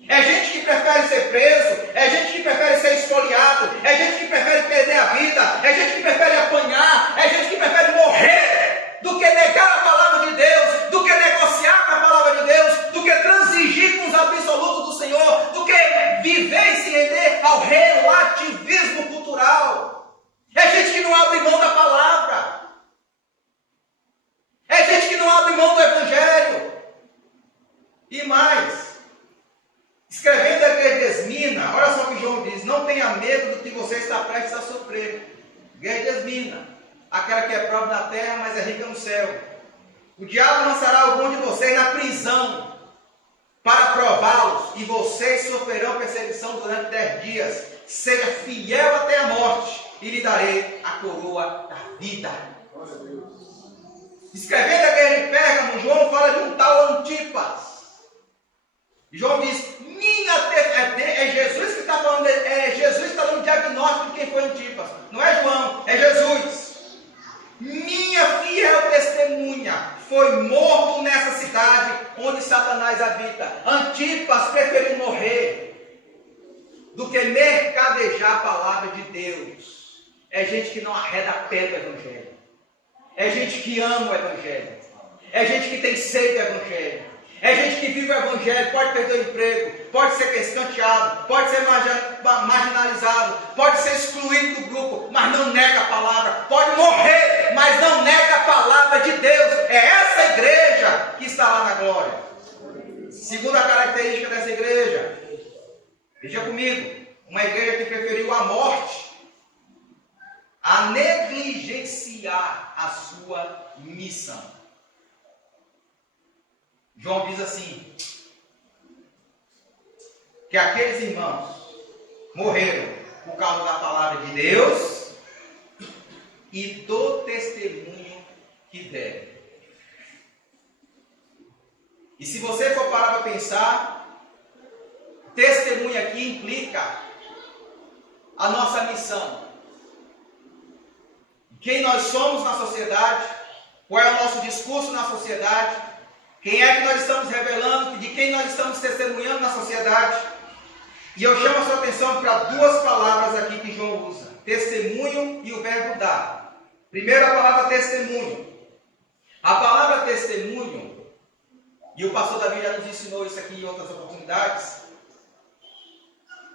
É gente que prefere ser preso, é gente que prefere ser espoliado, é gente que prefere perder a vida, é gente que prefere apanhar, é gente que prefere morrer do que negar a palavra de Deus, do que negociar com a palavra de Deus, do que transigir com os absolutos do Senhor, do que viver e se render ao relativismo cultural. É gente que não abre mão da palavra. É gente que não abre mão do Evangelho. E mais, escrevendo a igreja de Esmina, olha só o que João diz: não tenha medo do que você está prestes a sofrer. Igreja de Esmina, aquela que é pobre na terra, mas é rica no céu. O diabo lançará algum de vocês na prisão para prová-los, e vocês sofrerão perseguição durante 10 dias. Seja fiel até a morte, e lhe darei a coroa da vida. Escrevendo a igreja de Pérgamo, João fala de um tal Antipas. João diz: é Jesus que está falando, Jesus que está dando um diagnóstico de quem foi Antipas. Não é João, é Jesus. Minha fiel testemunha foi morto nessa cidade onde Satanás habita. Antipas preferiu morrer do que mercadejar a palavra de Deus. É gente que não arreda pé do Evangelho. É gente que ama o Evangelho. É gente que tem sede do Evangelho. É gente que vive o Evangelho, pode perder o emprego, pode ser escanteado, pode ser marginalizado, pode ser excluído do grupo, mas não nega a palavra. Pode morrer, mas não nega a palavra de Deus. É essa igreja que está lá na glória. Segunda característica dessa igreja, veja comigo, uma igreja que preferiu a morte a negligenciar a sua missão. João diz assim, que aqueles irmãos morreram por causa da palavra de Deus e do testemunho que deram. E se você for parar para pensar, testemunho aqui implica a nossa missão. Quem nós somos na sociedade, qual é o nosso discurso na sociedade, quem é que nós estamos revelando, de quem nós estamos testemunhando na sociedade. E eu chamo a sua atenção para duas palavras aqui que João usa: testemunho e o verbo dar. Primeiro, a palavra testemunho. A palavra testemunho, e o pastor Davi já nos ensinou isso aqui em outras oportunidades,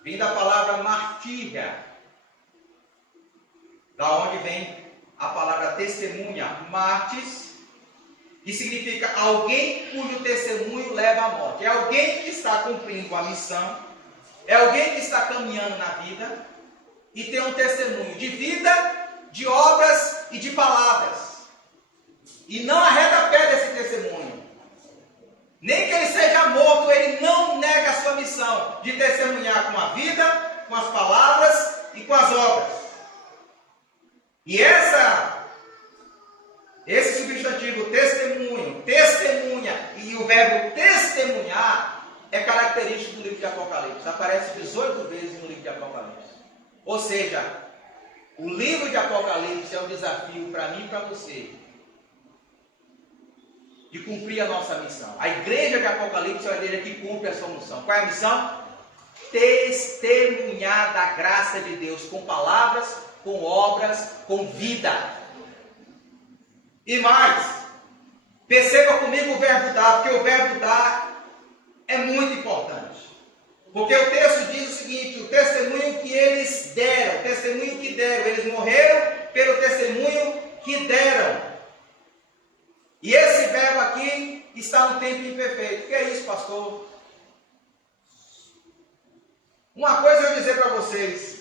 vem da palavra martíria, da onde vem a palavra testemunha, martis, que significa alguém cujo testemunho leva à morte. É alguém que está cumprindo uma missão, é alguém que está caminhando na vida e tem um testemunho de vida, de obras e de palavras. E não arreda pé desse testemunho. Nem que ele seja morto, ele não nega a sua missão de testemunhar com a vida, com as palavras e com as obras. E esse substantivo testemunho, testemunha e o verbo testemunhar é característico do livro de Apocalipse. Aparece 18 vezes no livro de Apocalipse. Ou seja, o livro de Apocalipse é um desafio para mim e para você de cumprir a nossa missão. A igreja de Apocalipse é a igreja que cumpre a sua missão. Qual é a missão? Testemunhar da graça de Deus com palavras, com obras, com vida. E mais, perceba comigo o verbo dar, porque o verbo dar é muito importante. Porque o texto diz o seguinte: o testemunho que eles deram, o testemunho que deram, eles morreram pelo testemunho que deram. E esse verbo aqui está no tempo imperfeito. O que é isso, pastor? Uma coisa eu vou dizer para vocês.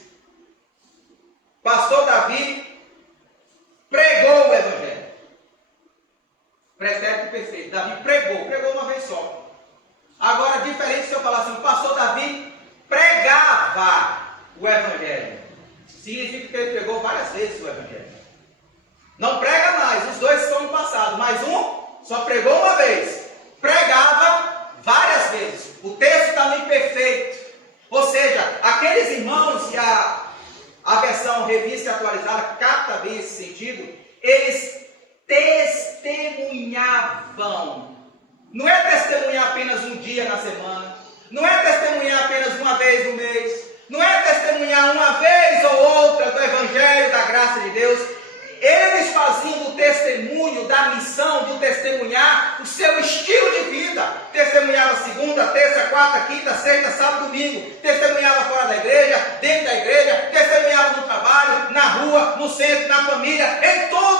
Pastor Davi pregou o Evangelho. Pretérito perfeito. Davi pregou uma vez só. Agora, diferente se eu falar assim, o pastor Davi pregava o Evangelho. Significa que ele pregou várias vezes o Evangelho. Não prega mais, os dois estão no passado, mas um só pregou uma vez. Pregava várias vezes. O texto está no imperfeito. Ou seja, aqueles irmãos que a versão revista e atualizada capta bem esse sentido, eles testemunhavam. Não é testemunhar apenas um dia na semana, não é testemunhar apenas uma vez no mês, não é testemunhar uma vez ou outra do Evangelho, da graça de Deus. Eles faziam o testemunho da missão de testemunhar o seu estilo de vida. Testemunhava segunda, terça, quarta, quinta, sexta, sábado, domingo. Testemunhava fora da igreja, dentro da igreja. Testemunhava no trabalho, na rua, no centro, na família. Em todo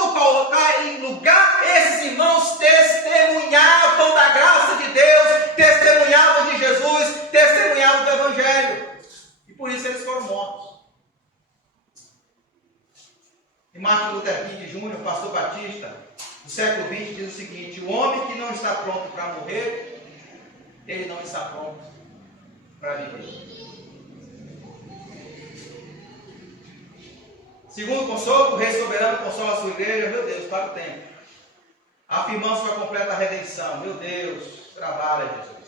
lugar, esses irmãos testemunhavam da graça de Deus, testemunhavam de Jesus, testemunhavam do Evangelho. E por isso eles foram mortos. E Martin Luther King Jr., pastor batista, do século XX, diz o seguinte: o homem que não está pronto para morrer, ele não está pronto para viver. Segundo consolo, o Rei Soberano consola a sua igreja, meu Deus, para o tempo. Afirmando sua completa redenção, meu Deus, trabalha, Jesus.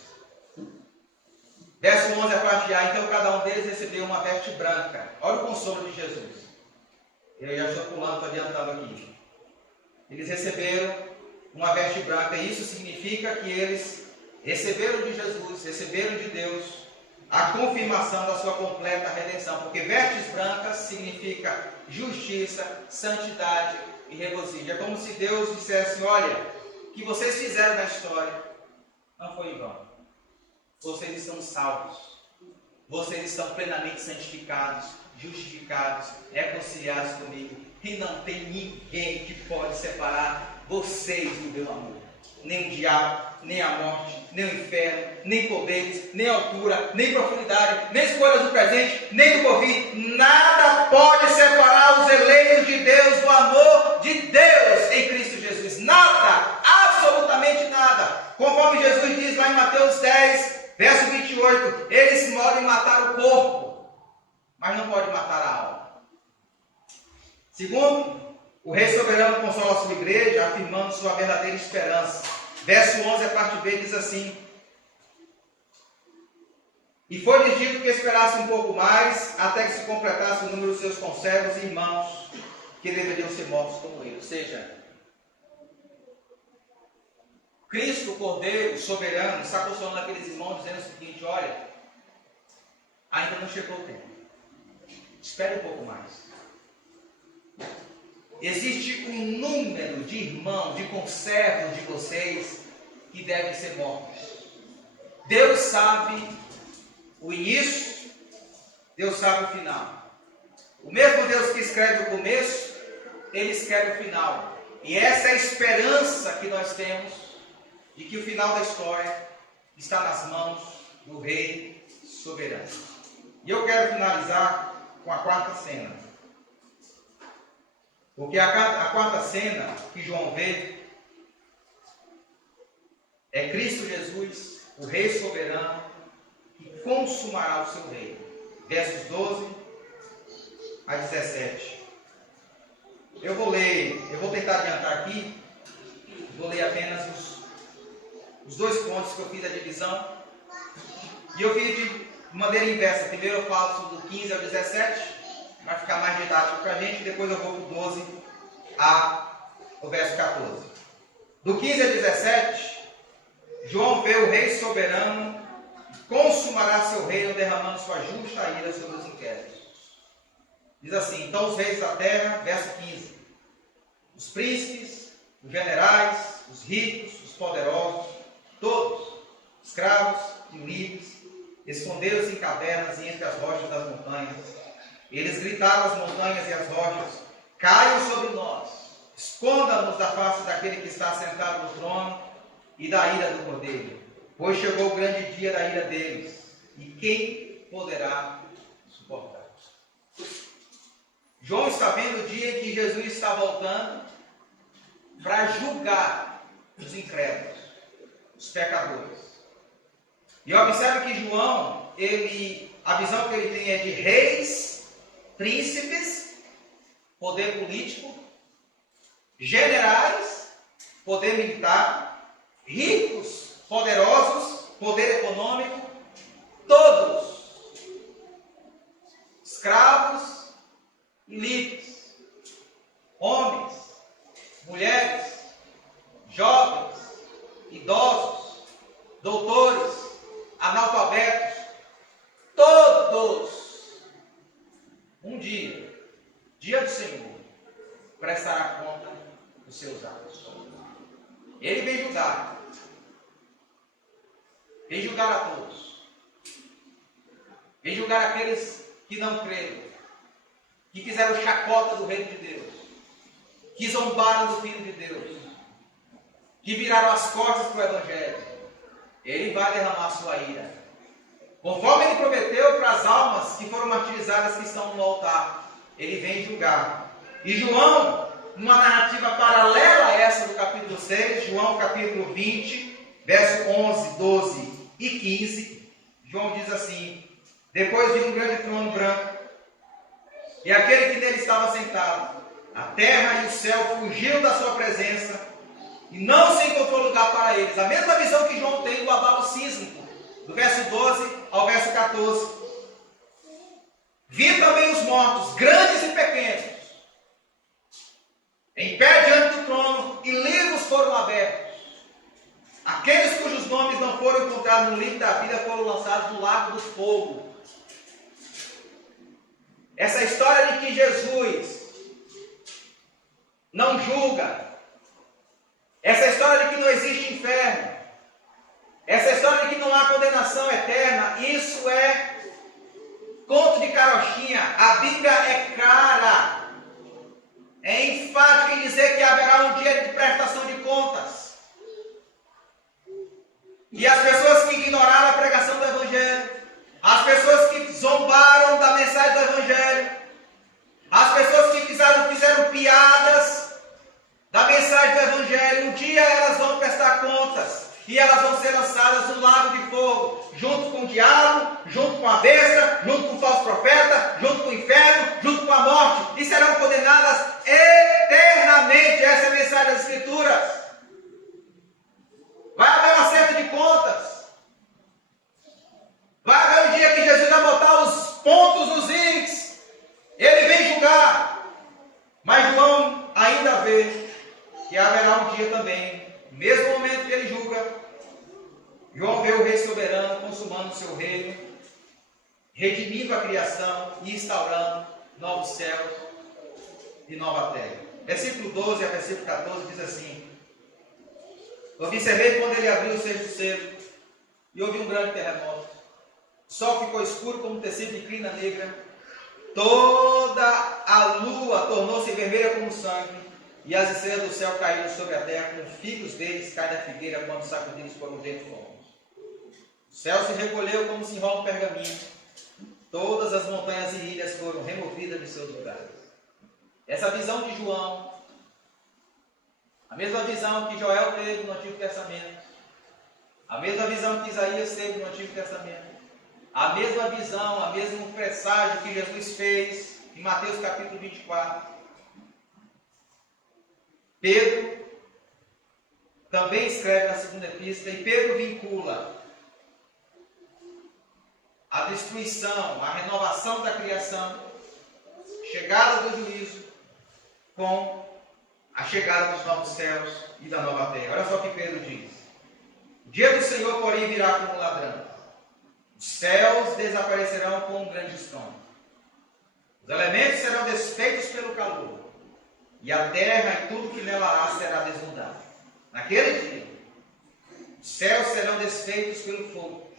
Verso 11, a parte A, então cada um deles recebeu uma veste branca. Olha o consolo de Jesus. Eu já estou pulando, estou adiantando aqui. Eles receberam uma veste branca, e isso significa que eles receberam de Jesus, receberam de Deus a confirmação da sua completa redenção, porque vestes brancas significa justiça, santidade e regozijo. É como se Deus dissesse: olha, o que vocês fizeram na história não foi em vão. Vocês estão salvos, vocês estão plenamente santificados, justificados, reconciliados comigo, e não tem ninguém que pode separar vocês do meu amor. Nem o diabo, nem a morte, nem o inferno, nem poderes, nem altura, nem profundidade, nem escolhas do presente, nem do porvir. Nada pode separar os eleitos de Deus do amor de Deus em Cristo Jesus. Nada, absolutamente nada. Conforme Jesus diz lá em Mateus 10, verso 28, eles podem matar o corpo, mas não pode matar a alma. Segundo, o Rei Soberano consola a sua igreja, afirmando sua verdadeira esperança. Verso 11, a parte B, diz assim: e foi-lhes dito que esperasse um pouco mais, até que se completasse o número dos seus conservos e irmãos, que deveriam ser mortos como ele. Ou seja, Cristo, o Cordeiro Soberano, está consolando aqueles irmãos, dizendo o seguinte: olha, ainda não chegou o tempo. Espere um pouco mais. Existe um número de irmãos, de conservos de vocês que devem ser mortos. Deus sabe o início, Deus sabe o final. O mesmo Deus que escreve o começo, Ele escreve o final. E essa é a esperança que nós temos, de que o final da história está nas mãos do Rei Soberano. E eu quero finalizar com a quarta cena. Porque a quarta cena que João vê é Cristo Jesus, o Rei Soberano, que consumará o seu reino. Versos 12 a 17. Eu vou tentar adiantar aqui, vou ler apenas os dois pontos que eu fiz da divisão. E eu fiz de maneira inversa. Primeiro eu falo do 15 ao 17, vai ficar mais didático para a gente, depois eu vou do 12 ao verso 14. Do 15 a 17, João vê o Rei Soberano consumará seu reino, derramando sua justa ira sobre os inquéritos. Diz assim: então os reis da terra, verso 15, os príncipes, os generais, os ricos, os poderosos, todos, escravos e livres, esconderam-se em cavernas e entre as rochas das montanhas. Eles gritaram às montanhas e às rochas: caiam sobre nós, esconda-nos da face daquele que está sentado no trono e da ira do Cordeiro, pois chegou o grande dia da ira deles, e quem poderá suportar? João está vendo o dia em que Jesus está voltando para julgar os incrédulos, os pecadores. E observe que João, a visão que ele tem é de reis, príncipes, poder político, generais, poder militar, ricos, poderosos, poder econômico, todos, escravos e livres, homens, mulheres, jovens, idosos, doutores, analfabetos, todos, um dia do Senhor, prestará conta dos seus atos. Ele vem julgar a todos, vem julgar aqueles que não creram, que fizeram chacota do reino de Deus, que zombaram do Filho de Deus, que viraram as costas para o Evangelho. Ele vai derramar sua ira, conforme ele prometeu para as almas que foram martirizadas, que estão no altar. Ele vem julgar. E João, numa narrativa paralela a essa do capítulo 6, João capítulo 20, verso 11, 12 e 15, João diz assim: depois de um grande trono branco, e aquele que nele estava sentado, a terra e o céu fugiram da sua presença, e não se encontrou lugar para eles. A mesma visão que João tem do abalo sísmico, do verso 12 ao verso 14. Vi também os mortos, grandes e pequenos, em pé diante do trono, e livros foram abertos. Aqueles cujos nomes não foram encontrados no livro da vida foram lançados no lago do fogo. Essa história de que Jesus não julga, essa história de que não existe inferno, essa história de que não há condenação eterna, isso é conto de carochinha. A Bíblia é clara, é enfática em dizer que haverá um dia de prestação de contas. E as pessoas que ignoraram a pregação do Evangelho, as pessoas que zombaram da mensagem do Evangelho, as pessoas que fizeram piadas da mensagem do Evangelho, um dia elas vão prestar contas, e elas vão ser lançadas no lago de fogo, junto com o diabo, junto com a besta, junto com o falso profeta, junto com o inferno, junto com a morte, e serão condenadas eternamente. Essa é a mensagem das Escrituras. Vai haver um acerto de contas, vai haver um dia que Jesus vai botar os pontos nos is, ele vem julgar, mas João ainda vê que haverá um dia também, no mesmo momento que ele julga, João vê o Rei soberano consumando o seu reino, redimindo a criação e instaurando novos céus e nova terra. Versículo 12 a versículo 14 diz assim: observei quando ele abriu o sexto selo, e houve um grande terremoto. O sol ficou escuro como tecido de crina negra, toda a lua tornou-se vermelha como sangue, e as estrelas do céu caíram sobre a terra, como figos verdes caem da figueira quando sacudidos por um vento forte. O céu se recolheu como se enrola um pergaminho, todas as montanhas e ilhas foram removidas de seus lugares. Essa visão de João, a mesma visão que Joel teve no Antigo Testamento, a mesma visão que Isaías teve no Antigo Testamento, a mesma visão, a mesmo presságio que Jesus fez em Mateus capítulo 24. Pedro também escreve na segunda epístola, e Pedro vincula a destruição, a renovação da criação, chegada do juízo, com a chegada dos novos céus e da nova terra. Olha só o que Pedro diz: o dia do Senhor, porém, virá como ladrão. Os céus desaparecerão com um grande estrondo. Os elementos serão desfeitos pelo calor, e a terra e tudo que nela há será desnudado. Naquele dia, os céus serão desfeitos pelo fogo,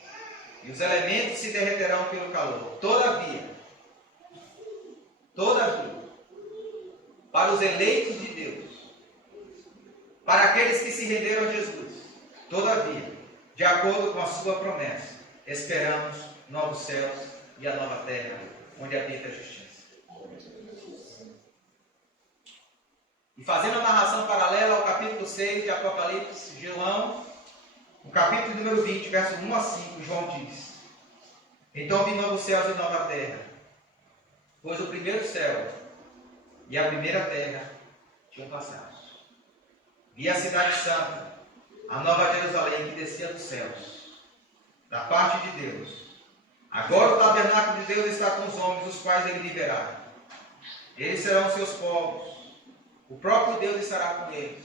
e os elementos se derreterão pelo calor. Todavia, para os eleitos de Deus, para aqueles que se renderam a Jesus, todavia, de acordo com a sua promessa, esperamos novos céus e a nova terra, onde habita a justiça. E fazendo a narração paralela ao capítulo 6 de Apocalipse, João, no capítulo número 20, verso 1 a 5, João diz: Então vi novos céus e nova terra, pois o primeiro céu e a primeira terra tinham passado. Vi a cidade santa, a nova Jerusalém, que descia dos céus, da parte de Deus. Agora o tabernáculo de Deus está com os homens, os quais ele liberará. Eles serão seus povos. O próprio Deus estará com eles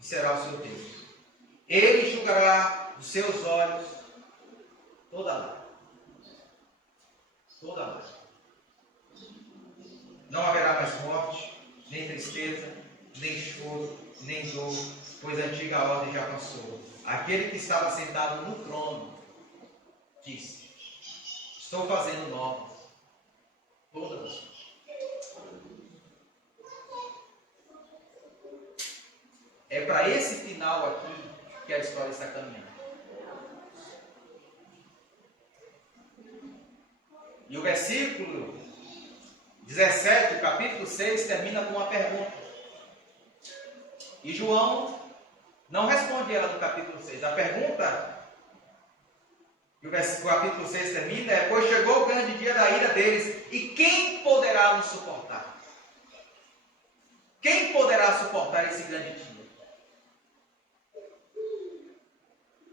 e será o seu Deus. Ele julgará dos seus olhos toda lágrima. Toda lágrima. Não haverá mais morte, nem tristeza, nem choro, nem dor, pois a antiga ordem já passou. Aquele que estava sentado no trono disse: Estou fazendo novas todas as coisas. É para esse final aqui que a história está caminhando. E o versículo 17, o capítulo 6, termina com uma pergunta. E João não responde ela no capítulo 6. A pergunta que o capítulo 6 termina é: Pois chegou o grande dia da ira deles, e quem poderá nos suportar? Quem poderá suportar esse grande dia?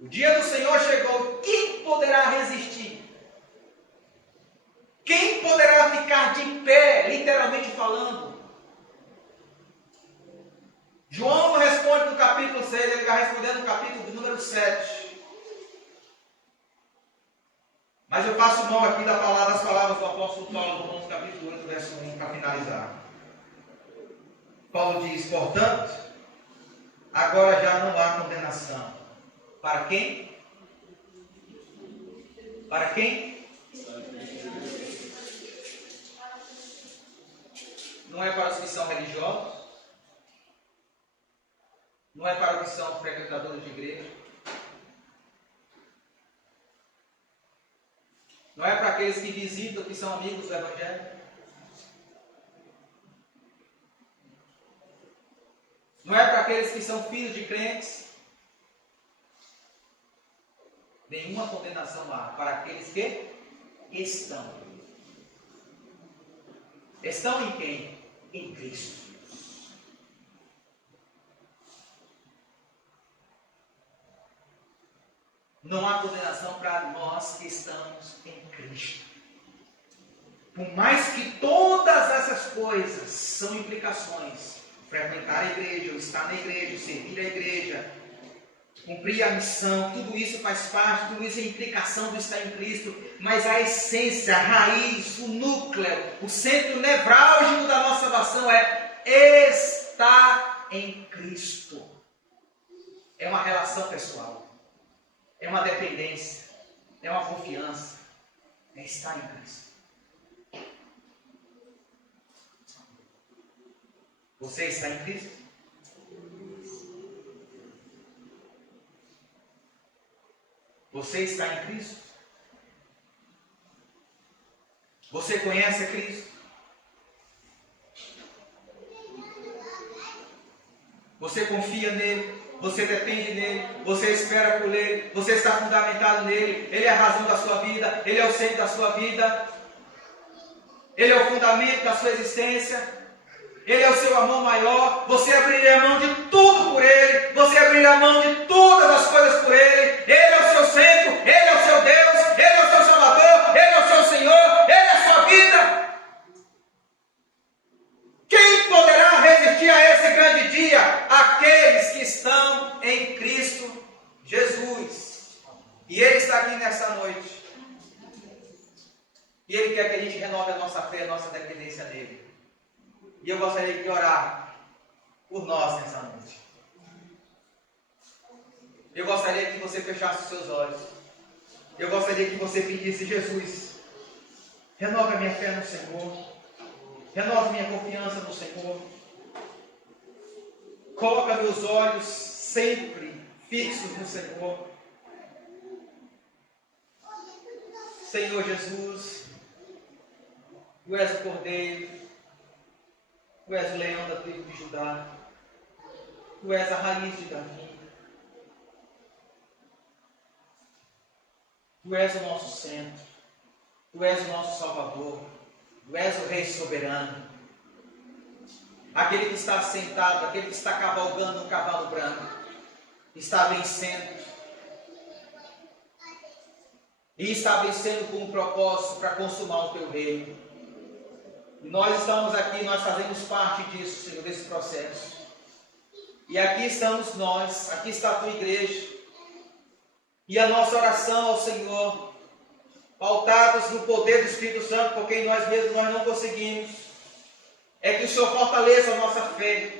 O dia do Senhor chegou, quem poderá resistir? Quem poderá ficar de pé, literalmente falando? João não responde no capítulo 6, ele vai responder no capítulo número 7. Mas eu passo mão aqui das palavras do apóstolo Paulo, Romanos capítulo 8, verso 1, para finalizar. Paulo diz: Portanto, agora já não há condenação. Para quem? Para quem? Não é para os que são religiosos, não é para os que são frequentadores de igreja, não é para aqueles que visitam, que são amigos do Evangelho, não é para aqueles que são filhos de crentes. Nenhuma condenação há para aqueles que estão. Estão em quem? Em Cristo. Não há condenação para nós que estamos em Cristo. Por mais que todas essas coisas são implicações, frequentar a igreja, estar na igreja, servir a igreja, cumprir a missão, tudo isso faz parte, tudo isso é implicação do estar em Cristo, mas a essência, a raiz, o núcleo, o centro nevrálgico da nossa salvação é estar em Cristo. É uma relação pessoal, é uma dependência, é uma confiança, é estar em Cristo. Você está em Cristo? Você está em Cristo? Você conhece a Cristo? Você confia nele? Você depende nele? Você espera por ele? Você está fundamentado nele? Ele é a razão da sua vida? Ele é o centro da sua vida? Ele é o fundamento da sua existência? Ele é o seu amor maior? Você abrirá mão de tudo por ele? Você abrirá mão de todas as coisas por ele? Ele é o seu centro? Ele é o seu Deus? Ele é o seu Salvador? Ele é o seu Senhor? Ele é a sua vida? Quem poderá resistir a esse grande dia? Aqueles que estão em Cristo Jesus. E Ele está aqui nessa noite. E Ele quer que a gente renove a nossa fé, a nossa dependência nele. E eu gostaria de orar por nós nessa noite. Eu gostaria que você fechasse os seus olhos. Eu gostaria que você pedisse: Jesus, renova a minha fé no Senhor. Renova minha confiança no Senhor. Coloca meus olhos sempre fixos no Senhor. Senhor Jesus, Tu és o Cordeiro, Tu és o leão da tribo de Judá. Tu és a raiz de Davi. Tu és o nosso centro. Tu és o nosso Salvador. Tu és o Rei soberano. Aquele que está sentado, aquele que está cavalgando um cavalo branco, está vencendo. E está vencendo com um propósito para consumar o teu reino. E nós estamos aqui, nós fazemos parte disso, Senhor, desse processo. E aqui estamos nós, aqui está a tua igreja. E a nossa oração ao Senhor, pautadas no poder do Espírito Santo, porque em nós mesmos nós não conseguimos, é que o Senhor fortaleça a nossa fé,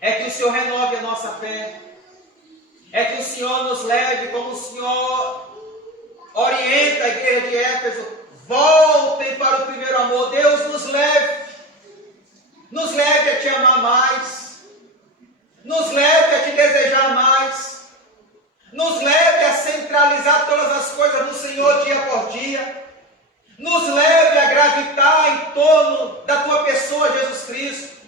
é que o Senhor renove a nossa fé, é que o Senhor nos leve, como o Senhor orienta a igreja de Éfeso, voltem para o primeiro amor. Deus nos leve a te amar mais, nos leve a te desejar mais, nos leve a centralizar todas as coisas no Senhor dia por dia, nos leve a gravitar em torno da tua pessoa, Jesus Cristo.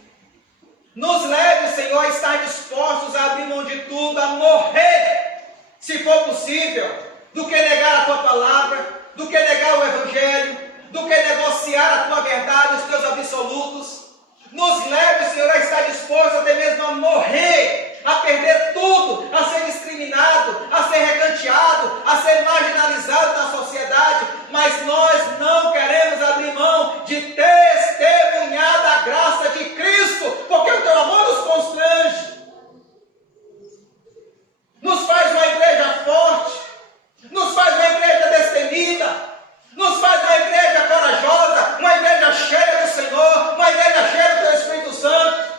Nos leve, Senhor, a estar dispostos a abrir mão de tudo, a morrer, se for possível, do que negar a tua palavra, do que negar o Evangelho, do que negociar a tua verdade, os teus absolutos. Nos leve, Senhor, a estar disposto até mesmo a morrer, a perder tudo, a ser discriminado, a ser recanteado, a ser marginalizado na sociedade, mas nós não queremos abrir mão de testemunhar da graça de Cristo, porque o teu amor nos constrange, nos faz uma igreja forte, nos faz uma igreja destemida, nos faz uma igreja corajosa, uma igreja cheia do Senhor, uma igreja cheia do teu Espírito Santo.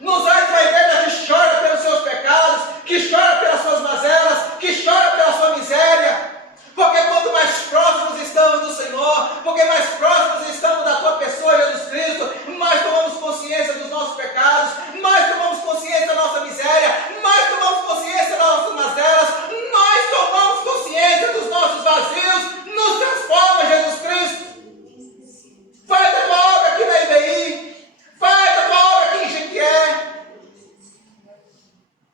Nos faz uma igreja que chora pelos seus pecados, que chora pelas suas mazelas, que chora pela sua miséria. Porque quanto mais próximos estamos do Senhor, porque mais próximos estamos da tua pessoa, Jesus Cristo, mais tomamos consciência dos nossos pecados, mais tomamos consciência da nossa miséria, mais tomamos consciência das nossas mazelas, mais tomamos consciência dos nossos vazios. Nos transforma, Jesus Cristo. Faz a tua obra aqui na IBI, faz a tua obra aqui em Jequié.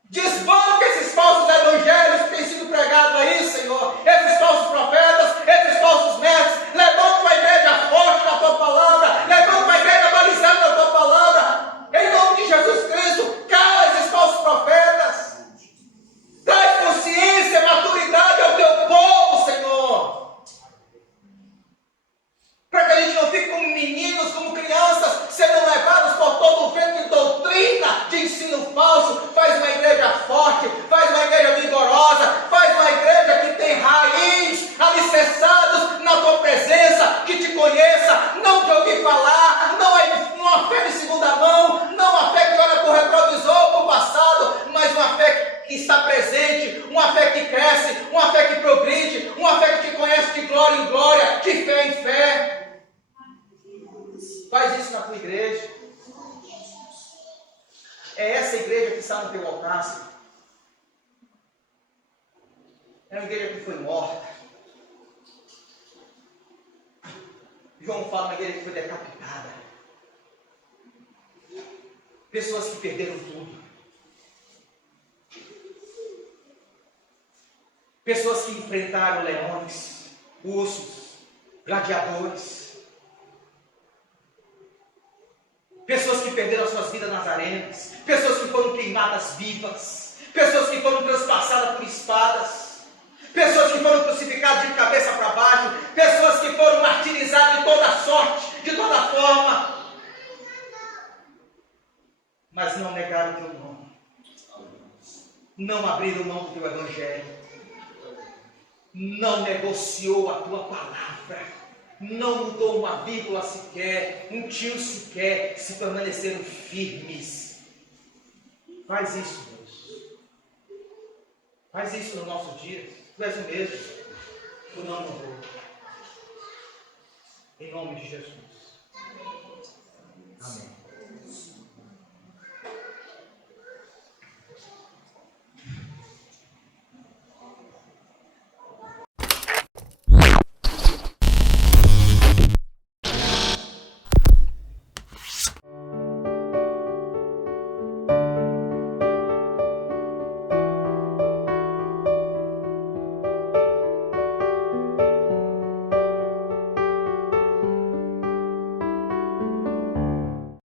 Desbanca esses falsos evangelhos que têm sido pregados aí, Senhor, esses falsos profetas, esses falsos mestres. Levanta uma igreja forte na tua palavra, levanta uma igreja balizada na tua palavra, em nome de Jesus Cristo. Cala esses falsos profetas, traz consciência, maturidade ao teu povo, Senhor, para que a gente não fique como meninos, como crianças, sendo levados por todo o vento de doutrina, de ensino falso. Faz uma igreja forte, faz uma igreja vigorosa, faz uma igreja que tem raiz, alicerçados na tua presença, que te conheça, não te ouvir falar, não é uma fé de segunda mão, não uma fé que olha para o retrovisor ou para o passado, mas uma fé que está presente, uma fé que cresce, uma fé que progride, uma fé que te conhece de glória em glória, de fé em fé. Faz isso na tua igreja. É essa igreja que está no teu alcance. É uma igreja que foi morta. João fala uma igreja que foi decapitada. Pessoas que perderam tudo. Pessoas que enfrentaram leões, ursos, gladiadores. Pessoas que perderam suas vidas nas arenas, pessoas que foram queimadas vivas, pessoas que foram transpassadas por espadas, pessoas que foram crucificadas de cabeça para baixo, pessoas que foram martirizadas de toda sorte, de toda forma, mas não negaram o teu nome, não abriram mão do teu evangelho, não negociou a tua palavra, não mudou uma vírgula sequer, um tio sequer, se permaneceram firmes. Faz isso, Deus. Faz isso no nosso dia. Tu és o mesmo. Tu não mudou. Em nome de Jesus. Amém.